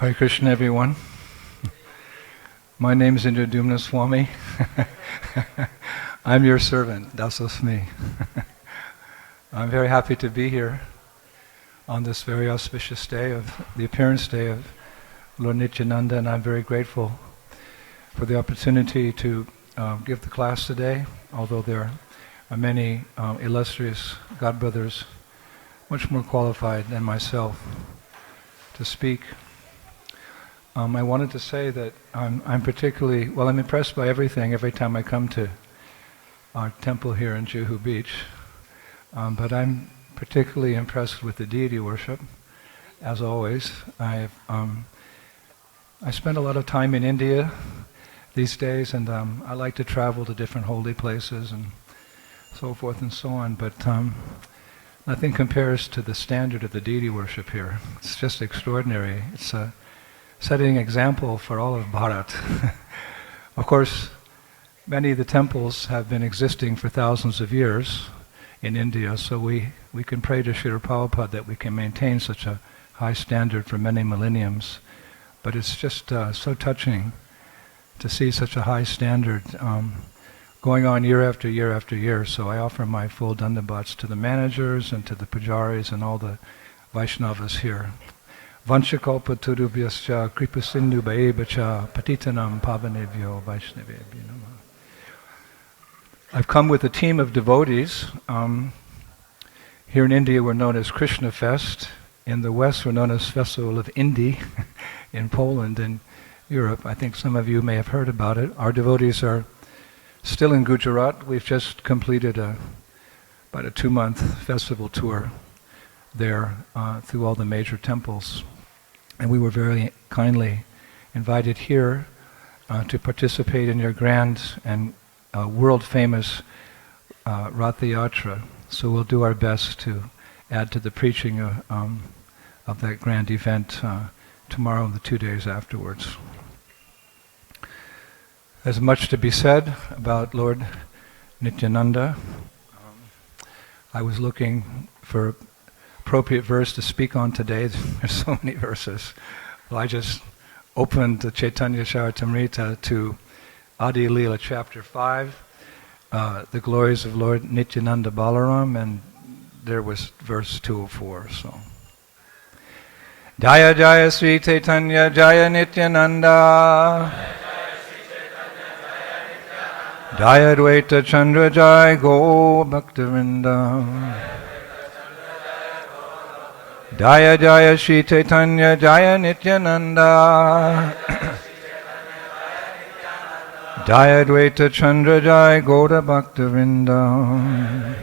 Hare Krishna, everyone. My name is Indradyumna Swami. I'm your servant, Dasosmi. I'm very happy to be here on this very auspicious day of the appearance day of Lord Nityananda, and I'm very grateful for the opportunity to give the class today, although there are many illustrious godbrothers much more qualified than myself to speak. I wanted to say that I'm impressed by everything every time I come to our temple here in Juhu Beach, but I'm particularly impressed with the deity worship, as always. I spend a lot of time in India these days, and I like to travel to different holy places and so forth and so on, but nothing compares to the standard of the deity worship here. It's just extraordinary. It's setting an example for all of Bharat. Of course, many of the temples have been existing for thousands of years in India, so we can pray to Srila Prabhupada that we can maintain such a high standard for many millenniums. But it's just so touching to see such a high standard going on year after year after year. So I offer my full dandavats to the managers and to the pujaris and all the Vaishnavas here. Vanchakalpa turubhyascha kripasindu bhaevacha patitanam pavanebhyo vaishnavebhyo namah. I've come with a team of devotees. Here in India we're known as Krishna Fest. In the West we're known as Festival of Indy in Poland and Europe. I think some of you may have heard about it. Our devotees are still in Gujarat. We've just completed about a 2-month festival tour there through all the major temples. And we were very kindly invited here to participate in your grand and world-famous Ratha Yatra. So we'll do our best to add to the preaching of that grand event tomorrow and the 2 days afterwards. There's much to be said about Lord Nityananda. I was looking for appropriate verse to speak on today. There's so many verses. Well, I just opened the Chaitanya Charitamrita to Adi Leela chapter 5, the glories of Lord Nityananda Balaram, and there was verse 204. So, Jaya Jaya Sri Chaitanya Jaya Nityananda, Jaya Dvaita Chandra Jaya Go Bhaktivinoda. Jaya Jaya Shri Chaitanya Jaya Nityananda, Jaya Dvaita Chandra Jaya Gauda Bhaktivinoda.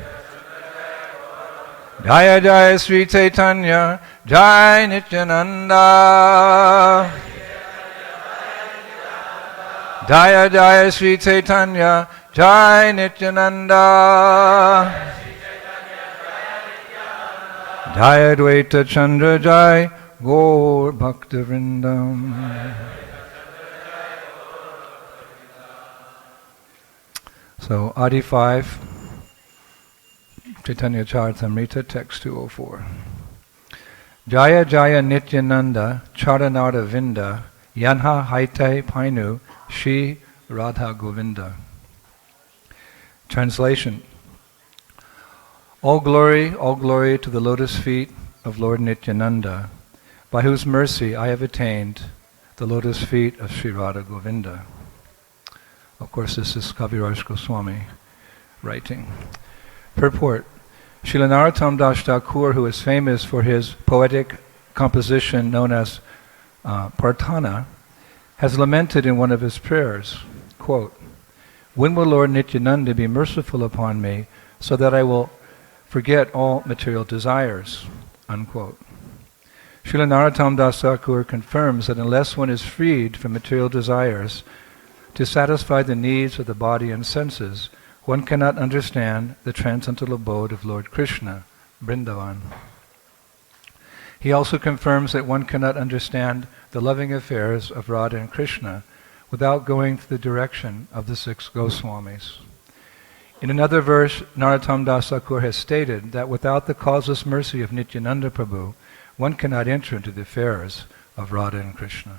Jaya Jaya Shri Chaitanya Jaya Nityananda, Jaya Jaya Shri Chaitanya Jaya Nityananda, Jaya Dvaita Chandra Jai Gaur Bhaktivinoda. So Adi 5, Chaitanya Charitamrita, text 204. Jaya Jaya Nityananda Charanada Vinda Yanha Haite Painu Shri Radha Govinda. Translation. All glory to the lotus feet of Lord Nityananda, by whose mercy I have attained the lotus feet of Sri Radha Govinda. Of course, this is Kaviraj Goswami writing. Purport. Srila Narottam Das Thakur, who is famous for his poetic composition known as Prarthana, has lamented in one of his prayers, quote, "When will Lord Nityananda be merciful upon me so that I will forget all material desires," unquote. Srila Narottam Das Thakur confirms that unless one is freed from material desires to satisfy the needs of the body and senses, one cannot understand the transcendental abode of Lord Krishna, Vrindavan. He also confirms that one cannot understand the loving affairs of Radha and Krishna without going through the direction of the 6 Goswamis. In another verse, Narottam Das Thakur has stated that without the causeless mercy of Nityananda Prabhu, one cannot enter into the affairs of Radha and Krishna.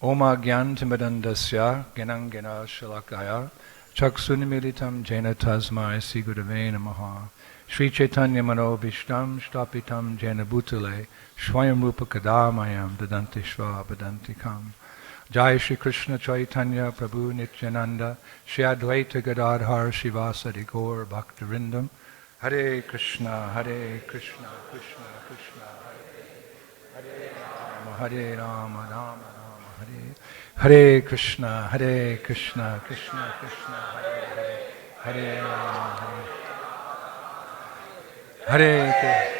Oma Gyan Timadandasya Ginang Gina Shalakaya Chaksunimilitam Jena Tasmai Sigurave Namaha Sri Chaitanya Mano Bishtam Shtapitam Jena Bhutale Swayam Rupa Kadamayam Dadanti Shva Badantikam Jai Shri Krishna Chaitanya Prabhu Nityananda Shri Advaita Gadadhar Shivasadi Gaur Bhaktarindam Hare Krishna Krishna Krishna Hare Hare Rama Rama Hare Krishna Krishna Krishna Hare Rama Hare Krishna.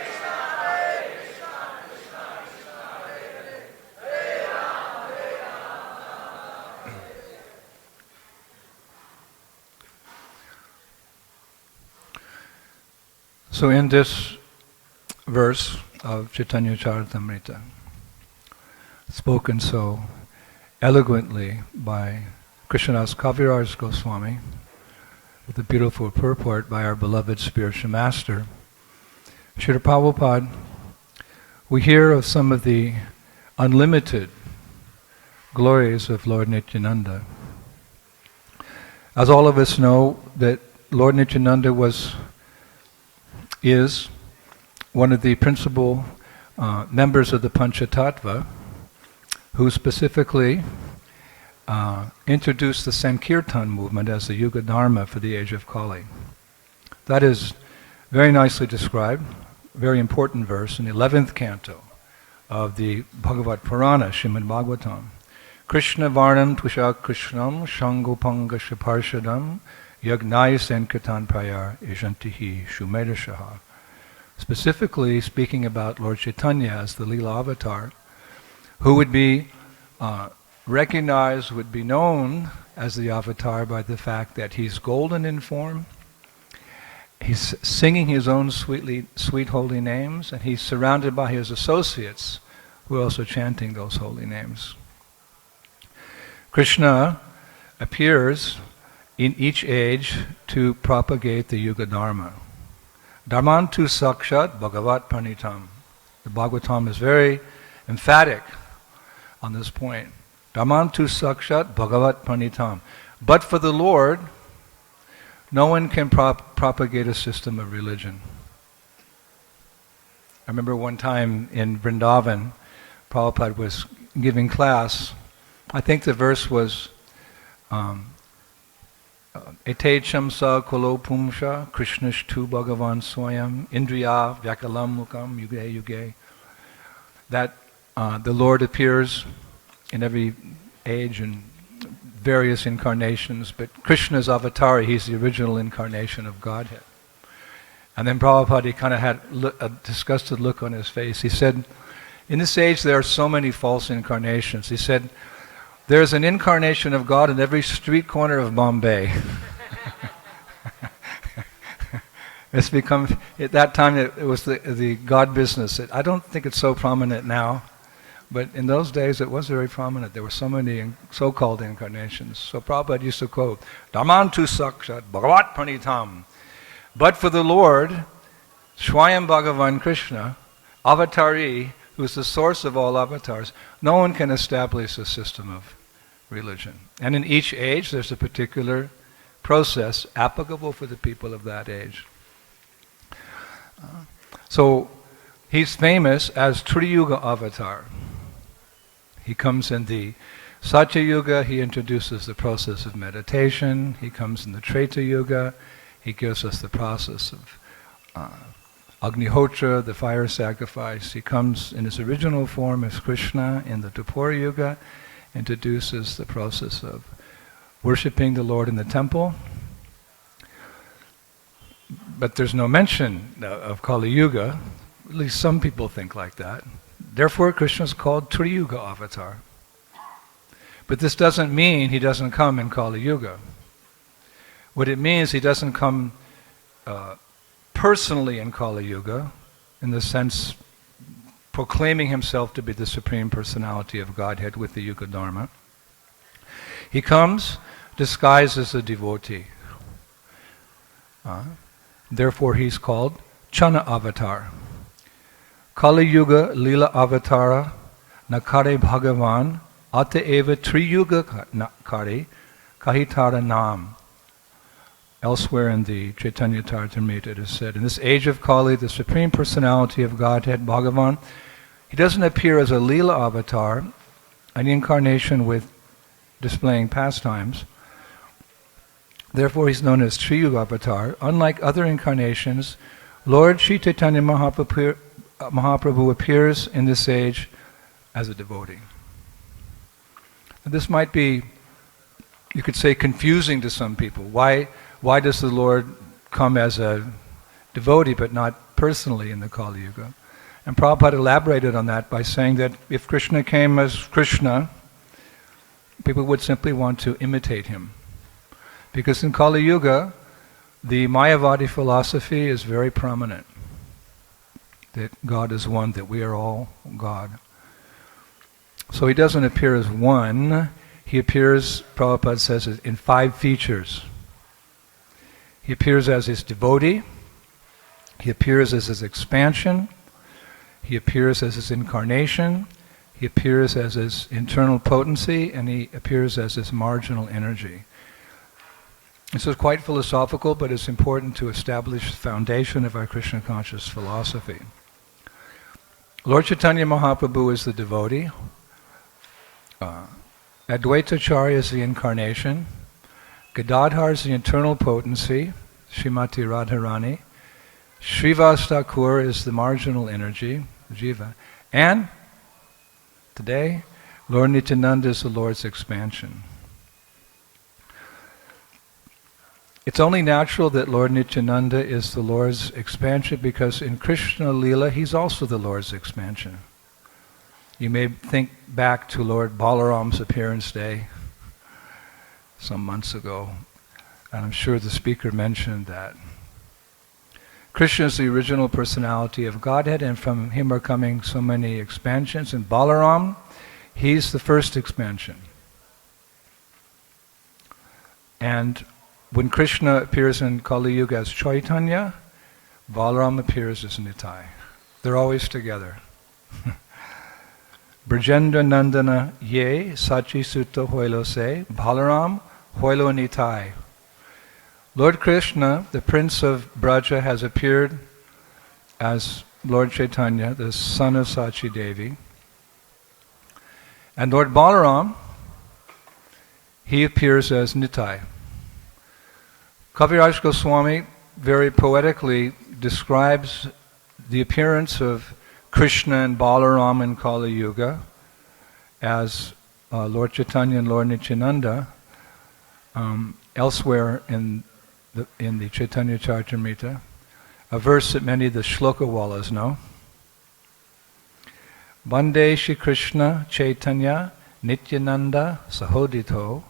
So in this verse of Chaitanya Charitamrita, spoken so eloquently by Krishnadas Kaviraj Goswami, with a beautiful purport by our beloved spiritual master, Srila Prabhupada, we hear of some of the unlimited glories of Lord Nityananda. As all of us know, that Lord Nityananda is one of the principal members of the Panchatattva, who specifically introduced the Sankirtan movement as the Yuga Dharma for the age of Kali. That is very nicely described, very important verse in the 11th canto of the Bhagavad Purana, Srimad Bhagavatam. Krishna Varnam Tvisha Krishnam Shangopanga Shaparshadam Yagnaya Sankirtan Prayar Ijantihi Shumedashaha. Specifically speaking about Lord Chaitanya as the Leela Avatar, who would be recognized, would be known as the Avatar by the fact that he's golden in form, he's singing his own sweet holy names, and he's surrounded by his associates who are also chanting those holy names. Krishna appears in each age to propagate the Yuga Dharma. Dharmantu Sakshat Bhagavat Pranitam. The Bhagavatam is very emphatic on this point. Dharmantu Sakshat Bhagavat Pranitam. But for the Lord, no one can propagate a system of religion. I remember one time in Vrindavan, Prabhupada was giving class. I think the verse was Ete chamsa kolo pumsha krishnashtu bhagavan swayam indriya vyakalam mukam yuge yuge. That the Lord appears in every age and various incarnations, but Krishna's avatar, he's the original incarnation of Godhead. And then Prabhupada, he kind of had a disgusted look on his face. He said, in this age there are so many false incarnations. He said, there's an incarnation of God in every street corner of Bombay. It's become, at that time it was the God business. I don't think it's so prominent now, but in those days it was very prominent. There were so many so-called incarnations. So Prabhupada used to quote, Dharmantu Sakshat Bhagavat Pranitam. But for the Lord, Swayam Bhagavan Krishna, Avatari, who is the source of all avatars, no one can establish a system of religion. And in each age there's a particular process applicable for the people of that age. So he's famous as Triyuga Avatar. He comes in the Satya Yuga, he introduces the process of meditation. He comes in the Treta Yuga, he gives us the process of Agnihotra, the fire sacrifice. He comes in his original form as Krishna in the Dwapara Yuga, introduces the process of worshipping the Lord in the temple. But there's no mention of Kali Yuga. At least some people think like that. Therefore, Krishna is called Triyuga Avatar. But this doesn't mean he doesn't come in Kali Yuga. What it means, he doesn't come personally in Kali Yuga, in the sense proclaiming himself to be the Supreme Personality of Godhead with the Yuga Dharma. He comes disguised as a devotee. Therefore he's called Chana Avatar. Kali Yuga Lila Avatara Nakare Bhagavan Ata Eva Triyuga Kari Kahitara Nam. Elsewhere in the Chaitanya Charitamrita it is said, in this age of Kali, the Supreme Personality of Godhead, Bhagavan, he doesn't appear as a Leela avatar, an incarnation with displaying pastimes. Therefore he's known as Triyuga avatar. Unlike other incarnations, Lord Sri Chaitanya Mahaprabhu appears in this age as a devotee. And this might be, you could say, confusing to some people. Why does the Lord come as a devotee but not personally in the Kali Yuga? And Prabhupada elaborated on that by saying that if Krishna came as Krishna, people would simply want to imitate him. Because in Kali Yuga, the Mayavadi philosophy is very prominent. That God is one, that we are all God. So he doesn't appear as one, he appears, Prabhupada says, in 5 features. He appears as his devotee, he appears as his expansion, he appears as his incarnation, he appears as his internal potency, and he appears as his marginal energy. This is quite philosophical, but it's important to establish the foundation of our Krishna conscious philosophy. Lord Chaitanya Mahaprabhu is the devotee, Advaitacharya is the incarnation, Gadadhar is the internal potency, Srimati Radharani, Srivas Thakur is the marginal energy, Jiva, and today, Lord Nityananda is the Lord's expansion. It's only natural that Lord Nityananda is the Lord's expansion because in Krishna Lila, he's also the Lord's expansion. You may think back to Lord Balaram's appearance day some months ago, and I'm sure the speaker mentioned that. Krishna is the original personality of Godhead, and from him are coming so many expansions. And Balaram, he's the first expansion. And when Krishna appears in Kali Yuga as Chaitanya, Balaram appears as Nitai. They're always together. Brajendra Nandana Ye Sachi Sutta Hoilo Se Balaram Hoilo Nitai. Lord Krishna, the Prince of Braja, has appeared as Lord Chaitanya, the son of Sachi Devi. And Lord Balaram, he appears as Nitai. Kaviraj Goswami very poetically describes the appearance of Krishna and Balaram in Kali Yuga as Lord Chaitanya and Lord Nityananda elsewhere in the Chaitanya Charitamrita, a verse that many of the Shlokawalas know. Bande Shri Krishna Chaitanya Nityananda Sahodito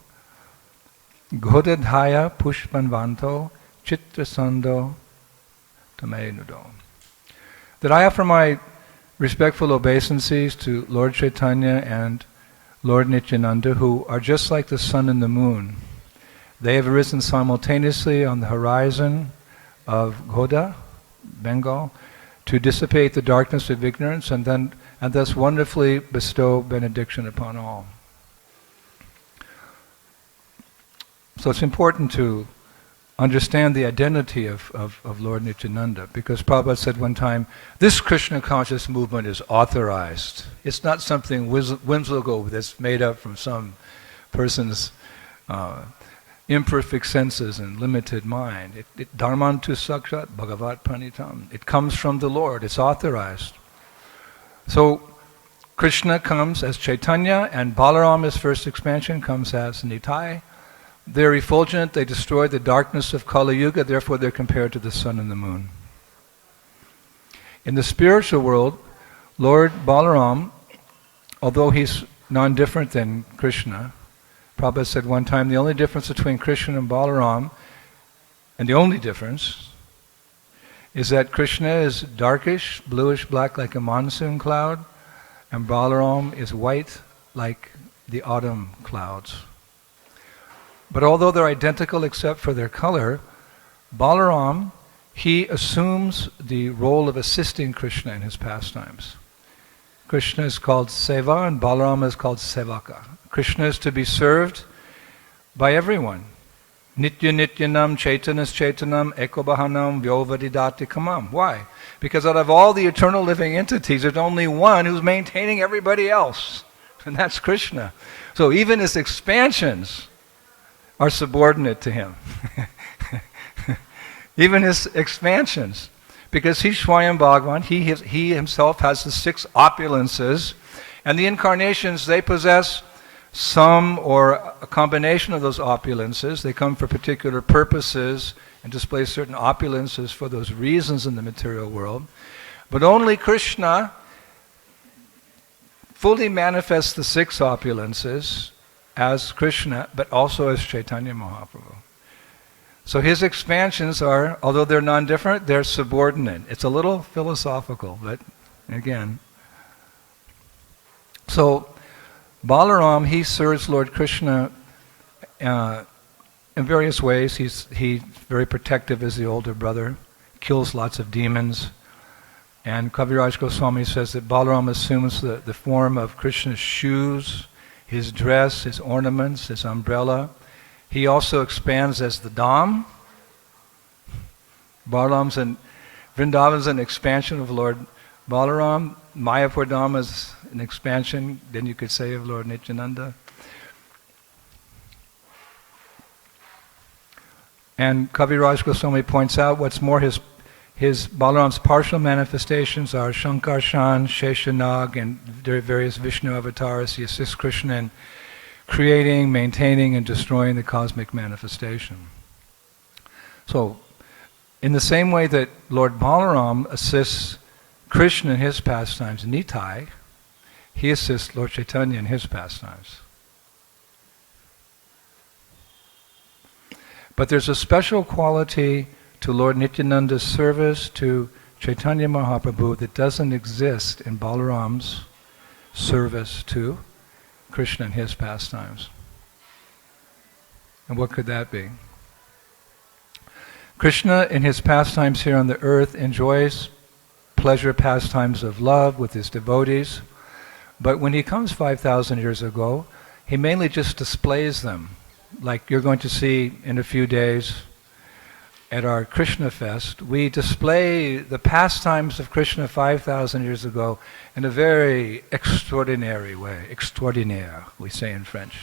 Godadhaya Pushpanvanto Chitrasando Tamayunudo. That I offer my respectful obeisances to Lord Chaitanya and Lord Nityananda, who are just like the sun and the moon. They have arisen simultaneously on the horizon of Goda, Bengal, to dissipate the darkness of ignorance and thus wonderfully bestow benediction upon all. So it's important to understand the identity of Lord Nityananda, because Prabhupada said one time, this Krishna conscious movement is authorized. It's not something whimsical that's made up from some person's imperfect senses and limited mind. Dharmantu sakshat bhagavat pranitam. It comes from the Lord. It's authorized. So Krishna comes as Chaitanya, and Balaram, his first expansion, comes as Nitai. They're effulgent, they destroy the darkness of Kali Yuga, therefore they're compared to the sun and the moon. In the spiritual world, Lord Balaram, although he's non-different than Krishna, Prabhupada said one time, the only difference between Krishna and Balaram, and the only difference, is that Krishna is darkish, bluish black like a monsoon cloud, and Balaram is white like the autumn clouds. But although they're identical except for their color, Balaram, he assumes the role of assisting Krishna in his pastimes. Krishna is called Seva and Balarama is called Sevaka. Krishna is to be served by everyone. Nitya Nityanam Chaitanas Chaitanam Ekobahanam Vyovadidati Kamam. Why? Because out of all the eternal living entities, there's only one who's maintaining everybody else, and that's Krishna. So even his expansions are subordinate to him. Even his expansions. Because he's Swayam Bhagavan, he himself has the 6 opulences, and the incarnations, they possess some or a combination of those opulences. They come for particular purposes and display certain opulences for those reasons in the material world. But only Krishna fully manifests the 6 opulences as Krishna, but also as Chaitanya Mahaprabhu. So his expansions are, although they're non-different, they're subordinate. It's a little philosophical, but again. So Balaram, he serves Lord Krishna in various ways. He's very protective as the older brother, kills lots of demons. And Kaviraj Goswami says that Balaram assumes the form of Krishna's shoes, his dress, his ornaments, his umbrella. He also expands as the Dham. Vrindavan's an expansion of Lord Balaram. Mayapur Dham is an expansion, then you could say, of Lord Nityananda. And Kaviraj Goswami points out what's more, his Balaram's partial manifestations are Shankarshan, Sheshanag, and various Vishnu avatars. He assists Krishna in creating, maintaining, and destroying the cosmic manifestation. So, in the same way that Lord Balaram assists Krishna in his pastimes, Nitai, he assists Lord Chaitanya in his pastimes. But there's a special quality to Lord Nityananda's service to Chaitanya Mahaprabhu that doesn't exist in Balaram's service to Krishna in his pastimes. And what could that be? Krishna in his pastimes here on the earth enjoys pleasure pastimes of love with his devotees, but when he comes 5,000 years ago, he mainly just displays them, like you're going to see in a few days at our Krishna Fest. We display the pastimes of Krishna 5,000 years ago in a very extraordinary way. Extraordinaire, we say in French.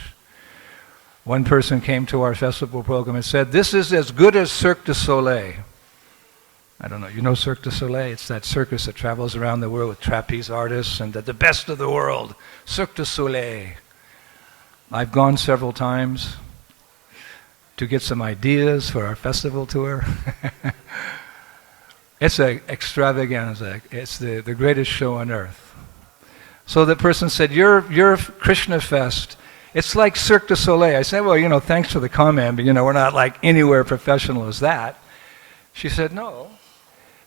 One person came to our festival program and said, "This is as good as Cirque du Soleil." I don't know, you know Cirque du Soleil? It's that circus that travels around the world with trapeze artists and the best of the world. Cirque du Soleil. I've gone several times to get some ideas for our festival tour. It's an extravaganza. It's the greatest show on earth. So the person said, your Krishna Fest, it's like Cirque du Soleil. I said, well, thanks for the comment, but we're not like anywhere professional as that. She said, no,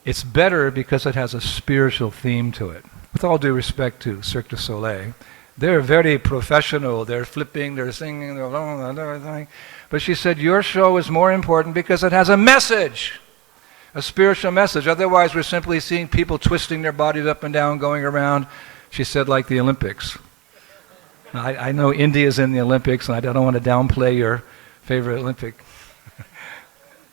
it's better because it has a spiritual theme to it. With all due respect to Cirque du Soleil, they're very professional. They're flipping, they're singing, they're everything. But she said, your show is more important because it has a message, a spiritual message. Otherwise, we're simply seeing people twisting their bodies up and down, going around, she said, like the Olympics. Now, I know India's in the Olympics, and I don't want to downplay your favorite Olympic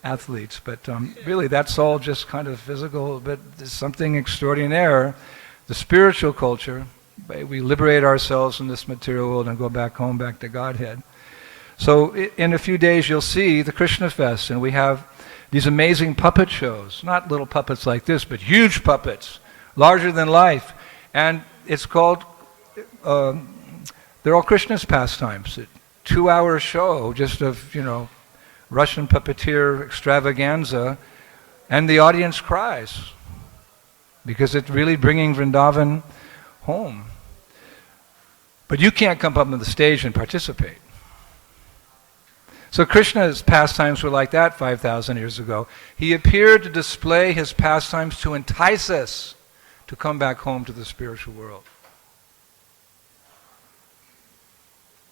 athletes, but really that's all just kind of physical, but there's something extraordinaire. The spiritual culture, we liberate ourselves from this material world and go back home, back to Godhead. So in a few days you'll see the Krishna Fest, and we have these amazing puppet shows, not little puppets like this, but huge puppets, larger than life. And it's called, they're all Krishna's pastimes. A 2-hour show just of, Russian puppeteer extravaganza, and the audience cries because it's really bringing Vrindavan home. But you can't come up on the stage and participate. So Krishna's pastimes were like that 5,000 years ago. He appeared to display his pastimes to entice us to come back home to the spiritual world.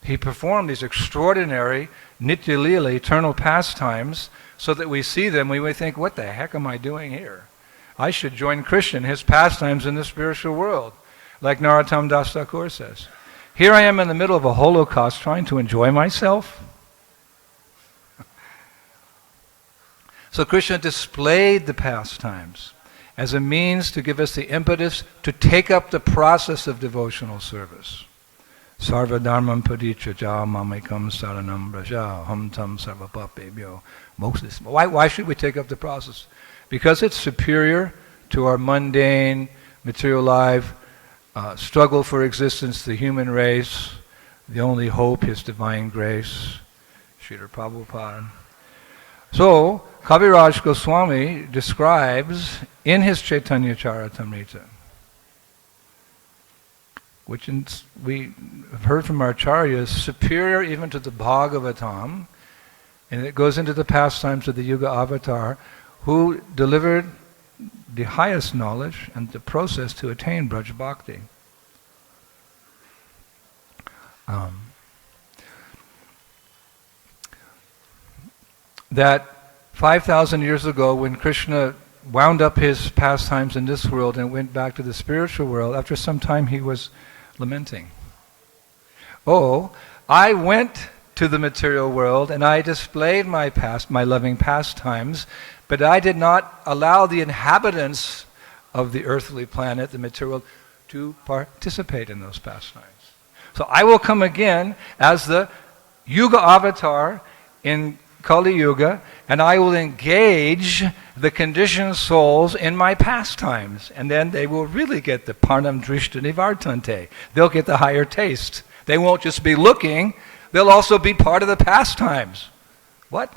He performed these extraordinary Nitya Lila, eternal pastimes, so that we see them, we would think, what the heck am I doing here? I should join Krishna in his pastimes in the spiritual world, like Narottam Das Thakur says. Here I am in the middle of a holocaust trying to enjoy myself. So Krishna displayed the pastimes as a means to give us the impetus to take up the process of devotional service. Sarva dharmam padichaja mamekam saranam braja ham tam sarva papebhyo moksha. Why should we take up the process? Because it's superior to our mundane, material life, struggle for existence, the human race. The only hope is divine grace. Srila Prabhupada. So, Kaviraj Goswami describes in his Chaitanya Charitamrita, which we have heard from our acharyas, superior even to the Bhagavatam, and it goes into the pastimes of the Yuga Avatar, who delivered the highest knowledge and the process to attain Braj Bhakti. That 5,000 years ago, when Krishna wound up his pastimes in this world and went back to the spiritual world, after some time he was lamenting. Oh, I went to the material world and I displayed my loving pastimes, but I did not allow the inhabitants of the earthly planet, the material, to participate in those pastimes. So I will come again as the Yuga Avatar in Kali Yuga, and I will engage the conditioned souls in my pastimes, and then they will really get the Parnam Drishta Nivartante. They'll get the higher taste. They won't just be looking, they'll also be part of the pastimes. What?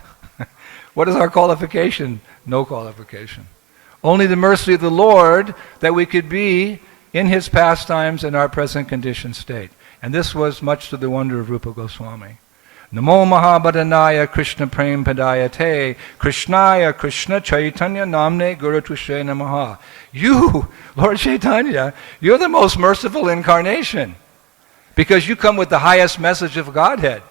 What is our qualification? No qualification. Only the mercy of the Lord that we could be in his pastimes in our present conditioned state. And this was much to the wonder of Rupa Goswami. Namo Mahabhadanaya Krishna Prem Padayate Krishnaya Krishna Chaitanya Namne Guru Tushe Namaha. You, Lord Chaitanya, you're the most merciful incarnation because you come with the highest message of Godhead.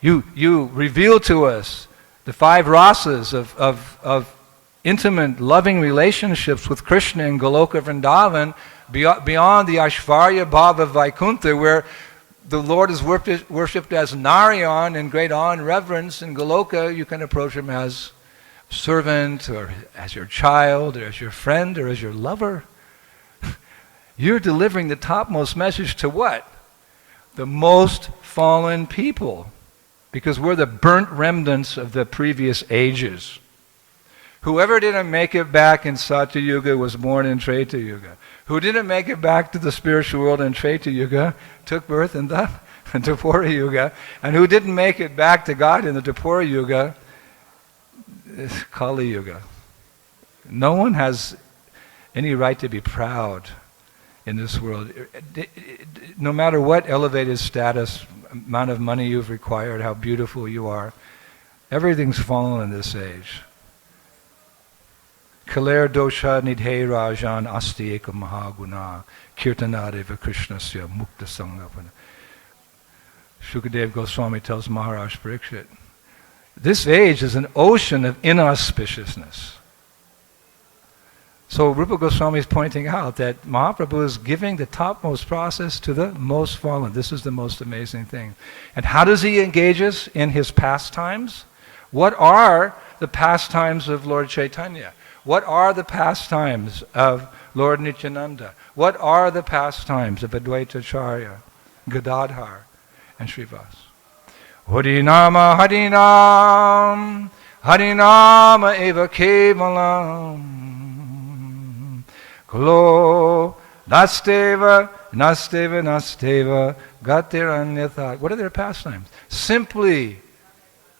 You reveal to us the 5 rasas of intimate, loving relationships with Krishna in Goloka Vrindavan beyond the Aishvarya Bhava Vaikuntha, where the Lord is worshipped as Narayan in great awe and reverence. In Goloka, you can approach him as servant, or as your child, or as your friend, or as your lover. You're delivering the topmost message to what? The most fallen people. Because we're the burnt remnants of the previous ages. Whoever didn't make it back in Satya Yuga was born in Treta Yuga. Who didn't make it back to the spiritual world in Treta Yuga took birth in the Dwapara Yuga. And who didn't make it back to God in the Dwapara Yuga is Kali Yuga. No one has any right to be proud in this world. No matter what elevated status, amount of money you've required, how beautiful you are, everything's fallen in this age. Kaler dosha nidhe rajan asti eka mahaguna kirtanadeva krishnasya mukta sangapana. Shukadev Goswami tells Maharaj Parikshit, this age is an ocean of inauspiciousness. So Rupa Goswami is pointing out that Mahaprabhu is giving the topmost process to the most fallen. This is the most amazing thing. And how does he engage us in his pastimes? What are the pastimes of Lord Chaitanya? What are the pastimes of Lord Nityananda? What are the pastimes of Advaita Acharya, Gadadhar, and Srivas? Harinama Harinam, Harinama Eva Kevalam. Kalo Nasteva, Nasteva, Nasteva, Gatiranyatha. What are their pastimes? Simply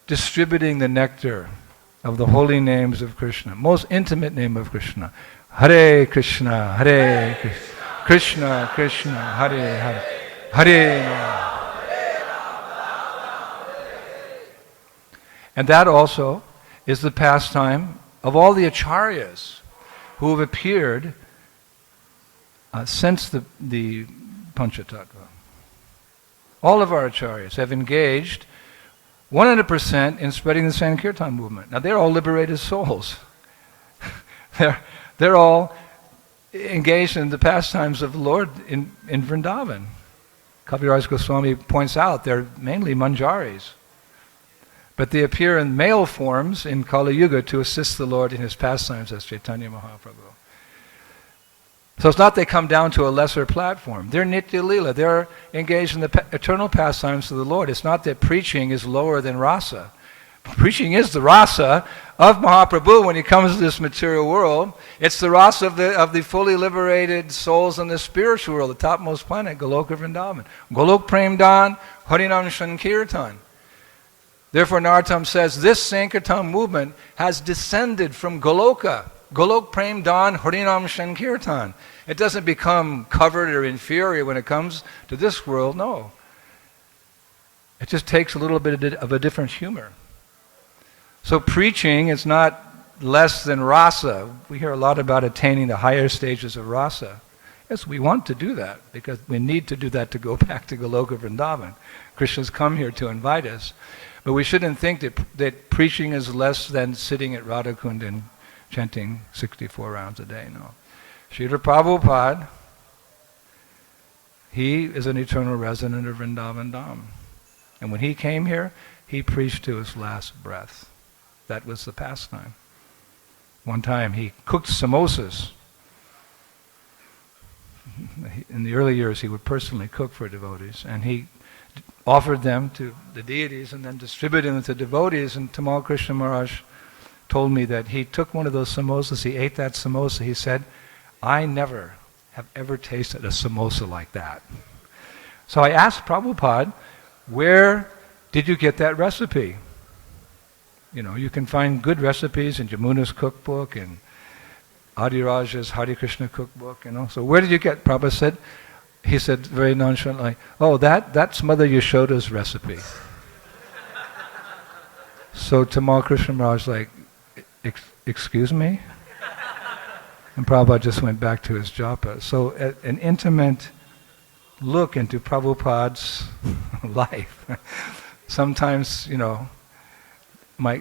distributing the nectar of the holy names of Krishna, most intimate name of Krishna. Hare Krishna, Hare Krishna, Krishna Krishna, Hare Hare, Hare Rama. And that also is the pastime of all the acharyas who have appeared since the Panchatattva. all of our acharyas have engaged 100% in spreading the Sankirtan movement. Now they're all liberated souls. they're all engaged in the pastimes of the Lord in Vrindavan. Kaviraj Goswami points out they're mainly manjaris. But they appear in male forms in Kali Yuga to assist the Lord in his pastimes as Chaitanya Mahaprabhu. So it's not they come down to a lesser platform. They're Nitya Leela. They're engaged in the eternal pastimes of the Lord. It's not that preaching is lower than rasa. Preaching is the rasa of Mahaprabhu when he comes to this material world. It's the rasa of the fully liberated souls in the spiritual world, the topmost planet, Goloka Vrindavan. Golok Prem Dan, Harinam Sankirtan. Therefore, Narottam says, this Sankirtan movement has descended from Goloka. Golok Prem Dan Harinam Sankirtan. It doesn't become covered or inferior when it comes to this world, no. It just takes a little bit of a different humor. So preaching is not less than rasa. We hear a lot about attaining the higher stages of rasa. Yes, we want to do that because we need to do that to go back to Goloka Vrindavan. Krishna's come here to invite us. But we shouldn't think that preaching is less than sitting at Radhakund and chanting 64 rounds a day, no. Srila Prabhupada, he is an eternal resident of Vrindavan Dham. And when he came here, he preached to his last breath. That was the pastime. One time he cooked samosas. In the early years he would personally cook for devotees, and he offered them to the deities and then distributed them to devotees. And Tamal Krishna Maharaj told me that he took one of those samosas, he ate that samosa, he said, I never have ever tasted a samosa like that. So I asked Prabhupada, where did you get that recipe? You know, you can find good recipes in Jamuna's cookbook and Adiraja's Hare Krishna cookbook, you know. So where did you get? Prabhupada said, he said very nonchalantly, oh, that's Mother Yashoda's recipe. So Tamal Krishna Maharaj was like, excuse me? And Prabhupada just went back to his japa. So an intimate look into Prabhupada's life. Sometimes, you know,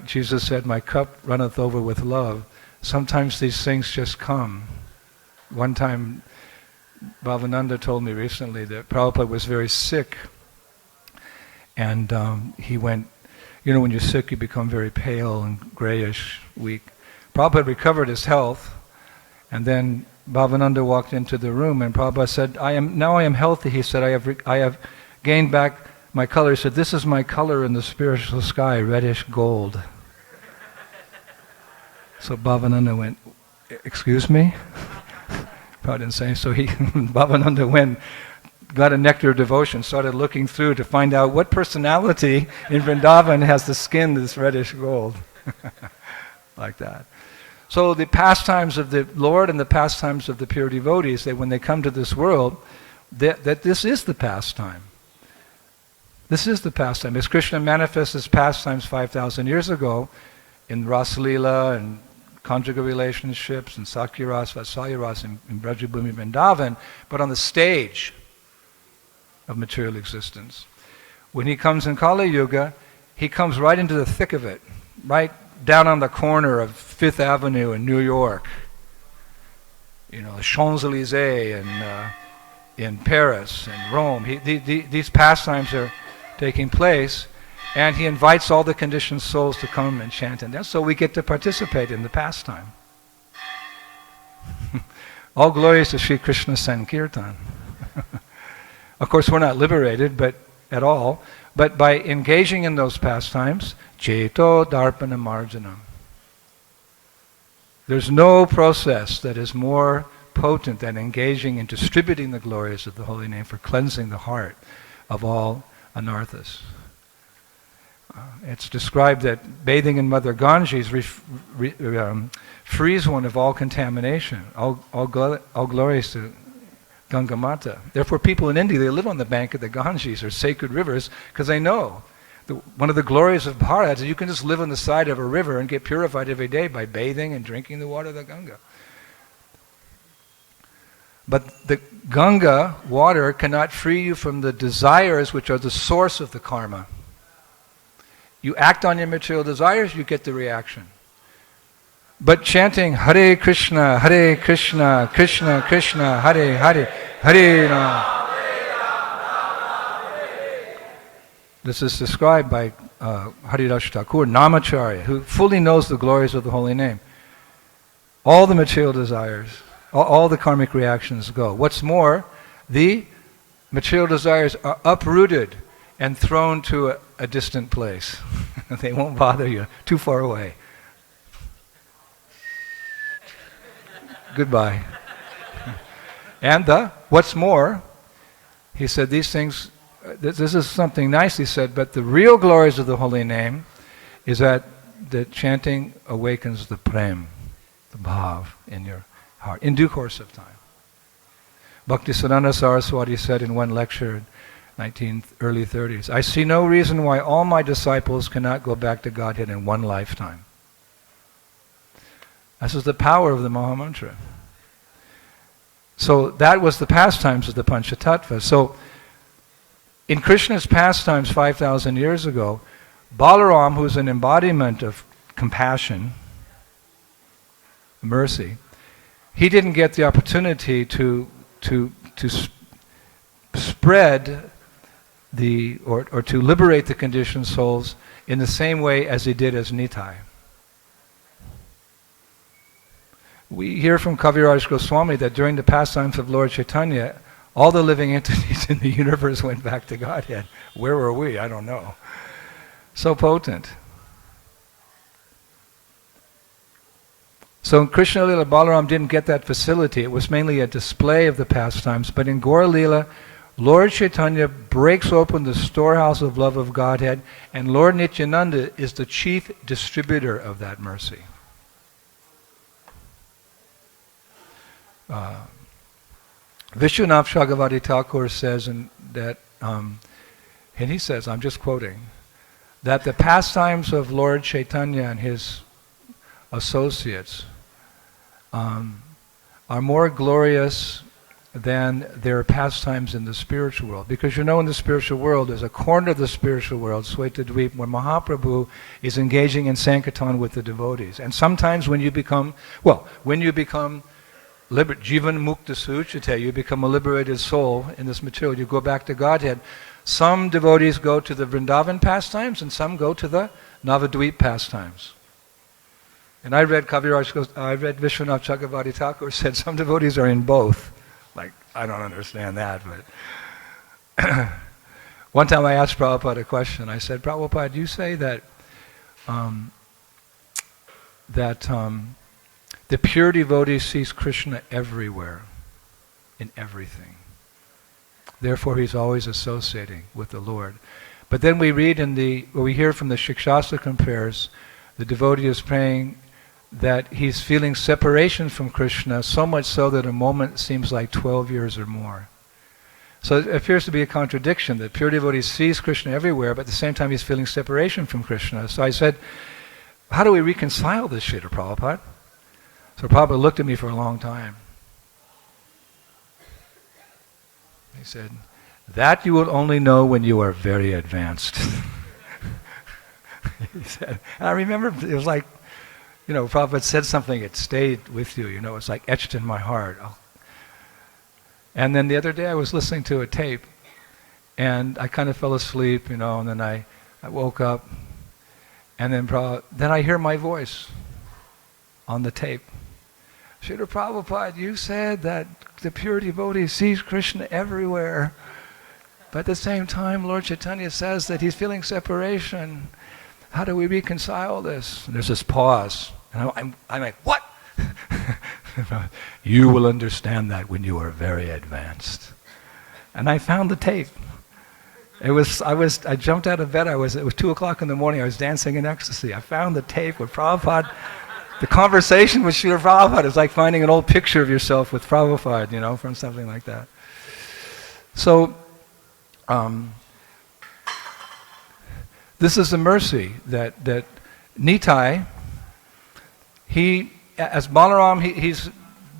Jesus said, my cup runneth over with love. Sometimes these things just come. One time, Bhavananda told me recently that Prabhupada was very sick. And he went, you know, when you're sick, you become very pale and grayish, weak. Prabhupada recovered his health. And then Bhavananda walked into the room and Prabhupada said, now I am healthy. He said, I have gained back my color. He said, this is my color in the spiritual sky, reddish gold. So Bhavananda went, excuse me? Prabhupada didn't say. So Bhavananda went, got a nectar of devotion, started looking through to find out what personality in Vrindavan has the skin that's reddish gold. Like that. So the pastimes of the Lord and the pastimes of the pure devotees, that when they come to this world, that this is the pastime. This is the pastime. As Krishna manifests his pastimes 5,000 years ago in Rasalila and conjugal relationships and Sakyaras, Vatsalyaras in Brajabhumi Vrindavan, but on the stage of material existence. When he comes in Kali Yuga, he comes right into the thick of it, right down on the corner of Fifth Avenue in New York, you know, the Champs-Élysées and in Paris and Rome. These pastimes are taking place, and he invites all the conditioned souls to come and chant in there, so we get to participate in the pastime. All glories to Sri Krishna Sankirtan. Of course, we're not liberated, but at all. But by engaging in those pastimes, Cheto Darpana Marjanam. There's no process that is more potent than engaging in distributing the glories of the holy name for cleansing the heart of all anarthas. It's described that bathing in Mother Ganges frees one of all contamination. All glories to Ganga Mata. Therefore, people in India, they live on the bank of the Ganges, or sacred rivers, because they know one of the glories of Bharat is you can just live on the side of a river and get purified every day by bathing and drinking the water of the Ganga. But the Ganga water cannot free you from the desires which are the source of the karma. You act on your material desires, you get the reaction. But chanting Hare Krishna, Krishna Krishna, Hare Hare, Hare Rama. This is described by Haridas Thakur, Namacharya, who fully knows the glories of the holy name. All the material desires, all the karmic reactions go. What's more, the material desires are uprooted and thrown to a distant place. They won't bother you, too far away. Goodbye. And what's more, he said these things, this is something nice he said, but the real glories of the holy name is that the chanting awakens the prem, the bhav in your heart, in due course of time. Bhaktisiddhanta Saraswati said in one lecture, early 30s, I see no reason why all my disciples cannot go back to Godhead in one lifetime. This is the power of the Mahamantra. So that was the pastimes of the Panchatattva. So in Krishna's pastimes 5,000 years ago, Balaram, who's an embodiment of compassion, mercy, he didn't get the opportunity to spread or to liberate the conditioned souls in the same way as he did as Nitai. We hear from Kaviraj Goswami that during the pastimes of Lord Chaitanya, all the living entities in the universe went back to Godhead. Where were we? I don't know. So potent. So in Krishna Lila, Balaram didn't get that facility. It was mainly a display of the pastimes. But in Gaura Lila, Lord Chaitanya breaks open the storehouse of love of Godhead, and Lord Nityananda is the chief distributor of that mercy. Vishwanath Chakravarti Thakur says and he says, I'm just quoting, that the pastimes of Lord Chaitanya and his associates are more glorious than their pastimes in the spiritual world. Because you know in the spiritual world, there's a corner of the spiritual world, Svetadvip, where Mahaprabhu is engaging in Sankirtan with the devotees. And sometimes when you become Jivan Mukta Suchate, you become a liberated soul in this material, you go back to Godhead. Some devotees go to the Vrindavan pastimes and some go to the Navadvip pastimes. And I read Vishwanath Chakravarti Thakur said some devotees are in both. Like, I don't understand that, but one time I asked Prabhupada a question. I said, Prabhupada, you say that the pure devotee sees Krishna everywhere, in everything. Therefore, he's always associating with the Lord. But then we read we hear from the Shikshastra compares, the devotee is praying that he's feeling separation from Krishna, so much so that a moment seems like 12 years or more. So it appears to be a contradiction that pure devotee sees Krishna everywhere, but at the same time he's feeling separation from Krishna. So I said, how do we reconcile this shit, Prabhupada? So Prabhupada looked at me for a long time. He said, that you will only know when you are very advanced. He said, and I remember it was like, Prabhupada said something, it stayed with you, it's like etched in my heart. And then the other day I was listening to a tape, and I kind of fell asleep, and then I woke up, and then I hear my voice on the tape. Srila Prabhupada, you said that the pure devotee sees Krishna everywhere, but at the same time Lord Chaitanya says that he's feeling separation. How do we reconcile this? And there's this pause. And I'm like, what? You will understand that when you are very advanced. And I found the tape. I jumped out of bed. It was 2 o'clock in the morning. I was dancing in ecstasy. I found the tape with Prabhupada. The conversation with Srila Prabhupada is like finding an old picture of yourself with Prabhupada, from something like that. So, this is the mercy that Nitai, as Balaram,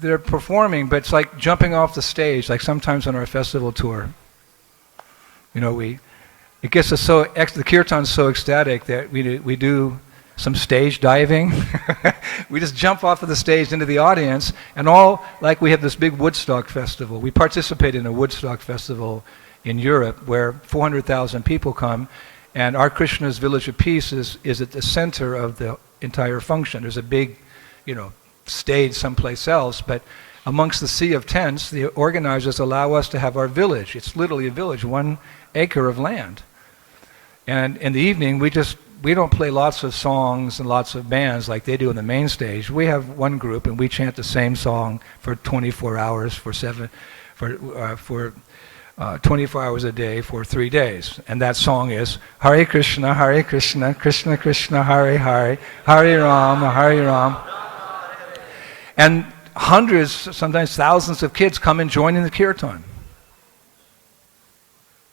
they're performing, but it's like jumping off the stage, like sometimes on our festival tour. You know, it gets us so, the kirtan's so ecstatic that we do some stage diving. We just jump off of the stage into the audience, and all, like we have this big Woodstock festival. We participate in a Woodstock festival in Europe where 400,000 people come, and our Krishna's Village of Peace is at the center of the entire function. There's a big, stage someplace else, but amongst the sea of tents, the organizers allow us to have our village. It's literally a village, 1 acre of land. And in the evening, we don't play lots of songs and lots of bands like they do on the main stage. We have one group and we chant the same song for 24 hours, for 24 hours a day for 3 days. And that song is Hare Krishna, Krishna Krishna, Hare Hare, Hare Ram. And hundreds, sometimes thousands of kids come and join in the kirtan.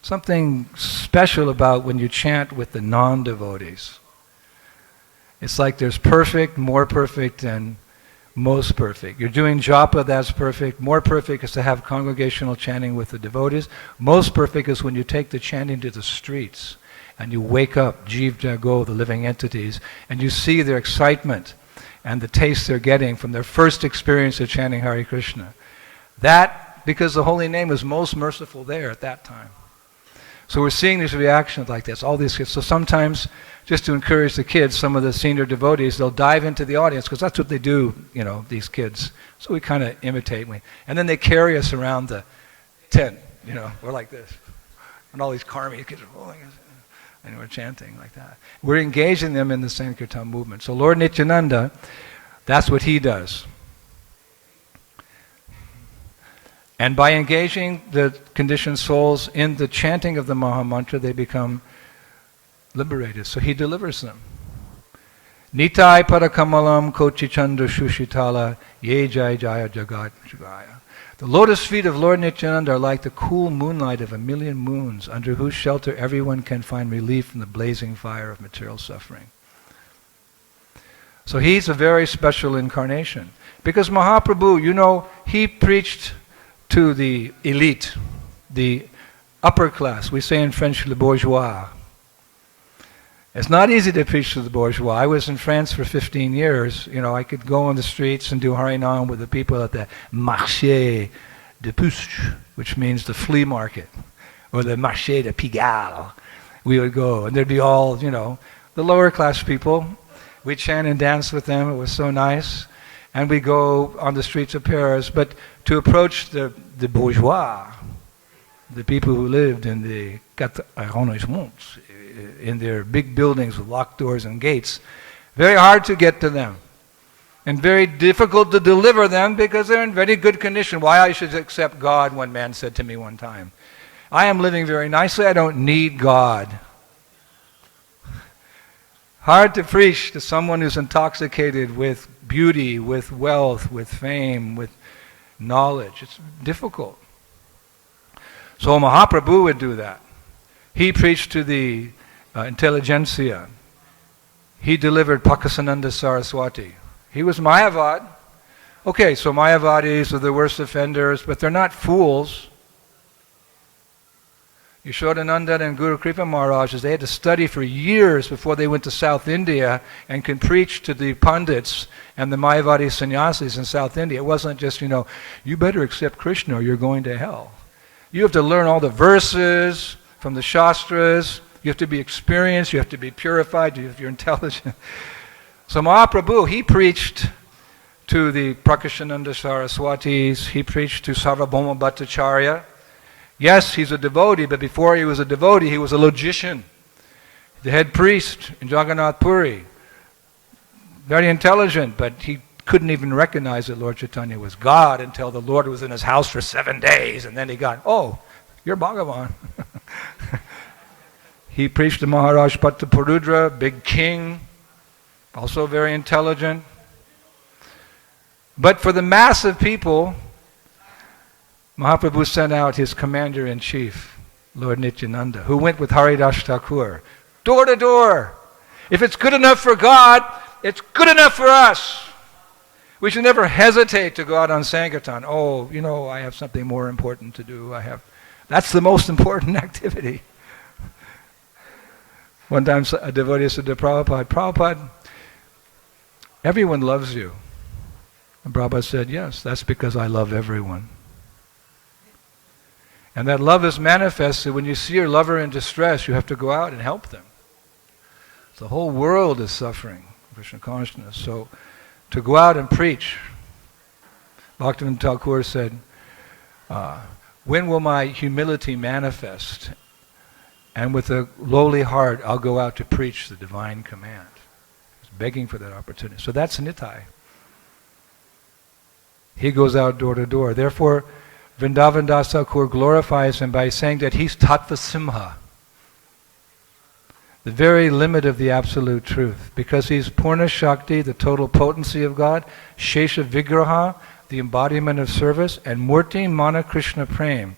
Something special about when you chant with the non-devotees. It's like there's perfect, more perfect, and most perfect. You're doing japa, that's perfect. More perfect is to have congregational chanting with the devotees. Most perfect is when you take the chanting to the streets and you wake up Jeev Jago, the living entities, and you see their excitement and the taste they're getting from their first experience of chanting Hare Krishna. That, because the holy name is most merciful there at that time. So we're seeing these reactions like this, all these kids. So sometimes, just to encourage the kids, some of the senior devotees, they'll dive into the audience, because that's what they do, these kids. So we kind of imitate. And then they carry us around the tent, we're like this. And all these karmi kids are rolling us. And we're chanting like that. We're engaging them in the Sankirtan movement. So Lord Nityananda, that's what he does. And by engaging the conditioned souls in the chanting of the Maha Mantra, they become liberated. So he delivers them. Nitai parakamalam kochichanda shushitala ye jai jaya jagat jagaya. The lotus feet of Lord Nityananda are like the cool moonlight of 1,000,000 moons, under whose shelter everyone can find relief from the blazing fire of material suffering. So he's a very special incarnation. Because Mahaprabhu, he preached to the elite, the upper class. We say in French, le bourgeois. It's not easy to preach to the bourgeois. I was in France for 15 years. I could go on the streets and do Harinam with the people at the marché de Puce, which means the flea market, or the marché de Pigalle. We would go, and there'd be all, the lower class people. We'd chant and dance with them. It was so nice. And we go on the streets of Paris. But to approach the bourgeois, the people who lived in the quatre arrondissements, in their big buildings with locked doors and gates, very hard to get to them. And very difficult to deliver them because they're in very good condition. Why I should accept God, one man said to me one time. I am living very nicely, I don't need God. Hard to preach to someone who's intoxicated with beauty, with wealth, with fame, with knowledge. It's difficult. So Mahaprabhu would do that. He preached to the intelligentsia. He delivered Pakasananda Saraswati. He was Mayavad. Okay, so Mayavadis are the worst offenders, but they're not fools. Yashodananda and Guru Kripa Maharajas, they had to study for years before they went to South India and could preach to the Pandits and the Mayavadi sannyasis in South India. It wasn't just, you better accept Krishna or you're going to hell. You have to learn all the verses from the Shastras. You have to be experienced. You have to be purified. You're intelligent. So Mahaprabhu, he preached to the Prakashananda Saraswatis. He preached to Sarvabhauma Bhattacharya. Yes, he's a devotee, but before he was a devotee, he was a logician, the head priest in Jagannath Puri. Very intelligent, but he couldn't even recognize that Lord Chaitanya was God until the Lord was in his house for 7 days, and then he got, oh, you're Bhagavan. He preached to Maharaj Bhattaparudra, big king, also very intelligent. But for the mass of people, Mahaprabhu sent out his commander-in-chief, Lord Nityananda, who went with Haridas Thakur, door to door. If it's good enough for God, it's good enough for us. We should never hesitate to go out on Sankirtan. Oh, I have something more important to do. That's the most important activity. One time a devotee said to Prabhupada, Prabhupada, everyone loves you. And Prabhupada said, yes, that's because I love everyone. And that love is manifested when you see your lover in distress, you have to go out and help them. The whole world is suffering, Krishna consciousness. So to go out and preach, Bhaktivinoda Thakur said, when will my humility manifest? And with a lowly heart, I'll go out to preach the divine command. He's begging for that opportunity. So that's Nitai. He goes out door to door. Therefore, Vrindavan Das Thakur glorifies him by saying that he's Tattva Simha, the very limit of the absolute truth, because he's Purna Shakti, the total potency of God, Shesha Vigraha, the embodiment of service, and Murti Mana Krishna Prem.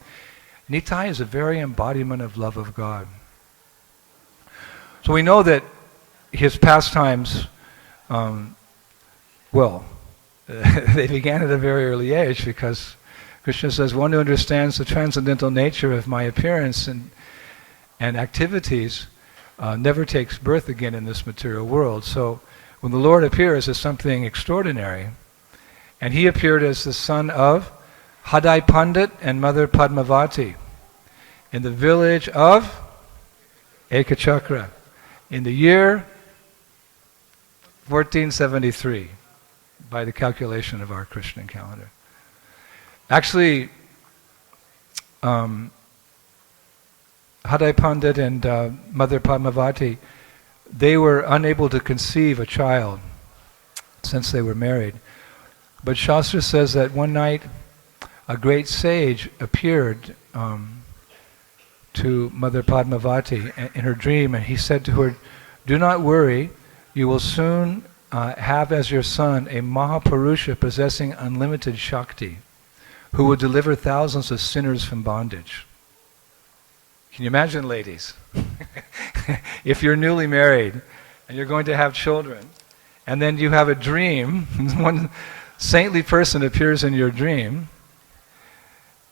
Nitai is a very embodiment of love of God. So we know that his pastimes, they began at a very early age, because Krishna says, one who understands the transcendental nature of my appearance and activities never takes birth again in this material world. So when the Lord appears as something extraordinary, and he appeared as the son of Hadai Pandit and Mother Padmavati in the village of Ekachakra in the year 1473 by the calculation of our Christian calendar. Actually, Hadai Pandit and Mother Padmavati, they were unable to conceive a child since they were married. But Shastra says that one night a great sage appeared to Mother Padmavati in her dream, and he said to her, do not worry, you will soon have as your son a Mahapurusha possessing unlimited Shakti, who will deliver thousands of sinners from bondage. Can you imagine, ladies? If you're newly married and you're going to have children, and then you have a dream, one saintly person appears in your dream,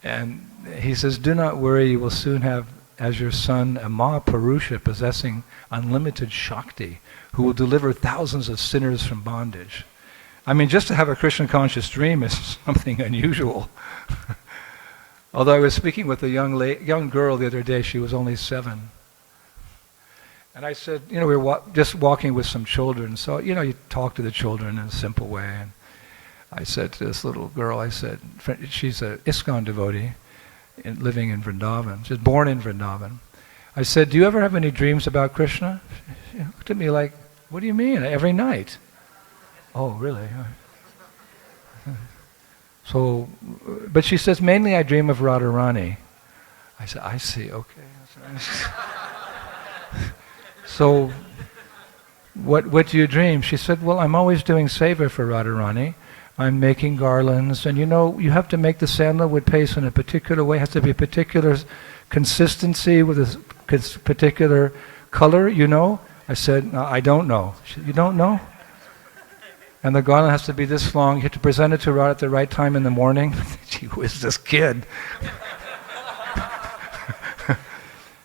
and he says, do not worry, you will soon have as your son a Mahapurusha possessing unlimited Shakti, who will deliver thousands of sinners from bondage. I mean, just to have a Krishna conscious dream is something unusual. Although I was speaking with a young girl the other day, she was only 7. And I said, we were just walking with some children, so, you talk to the children in a simple way. And I said to this little girl, she's an ISKCON devotee living in Vrindavan. She's born in Vrindavan. I said, do you ever have any dreams about Krishna? She looked at me like, what do you mean? Every night. Oh, really? So, but she says, mainly I dream of Radharani. I said, I see, okay. So, what do you dream? She said, well, I'm always doing seva for Radharani. I'm making garlands, and you have to make the sandalwood paste in a particular way. It has to be a particular consistency with a particular color, I said, no, I don't know. She said, you don't know? And the garland has to be this long. You have to present it to Radha at the right time in the morning. Gee whiz, this kid.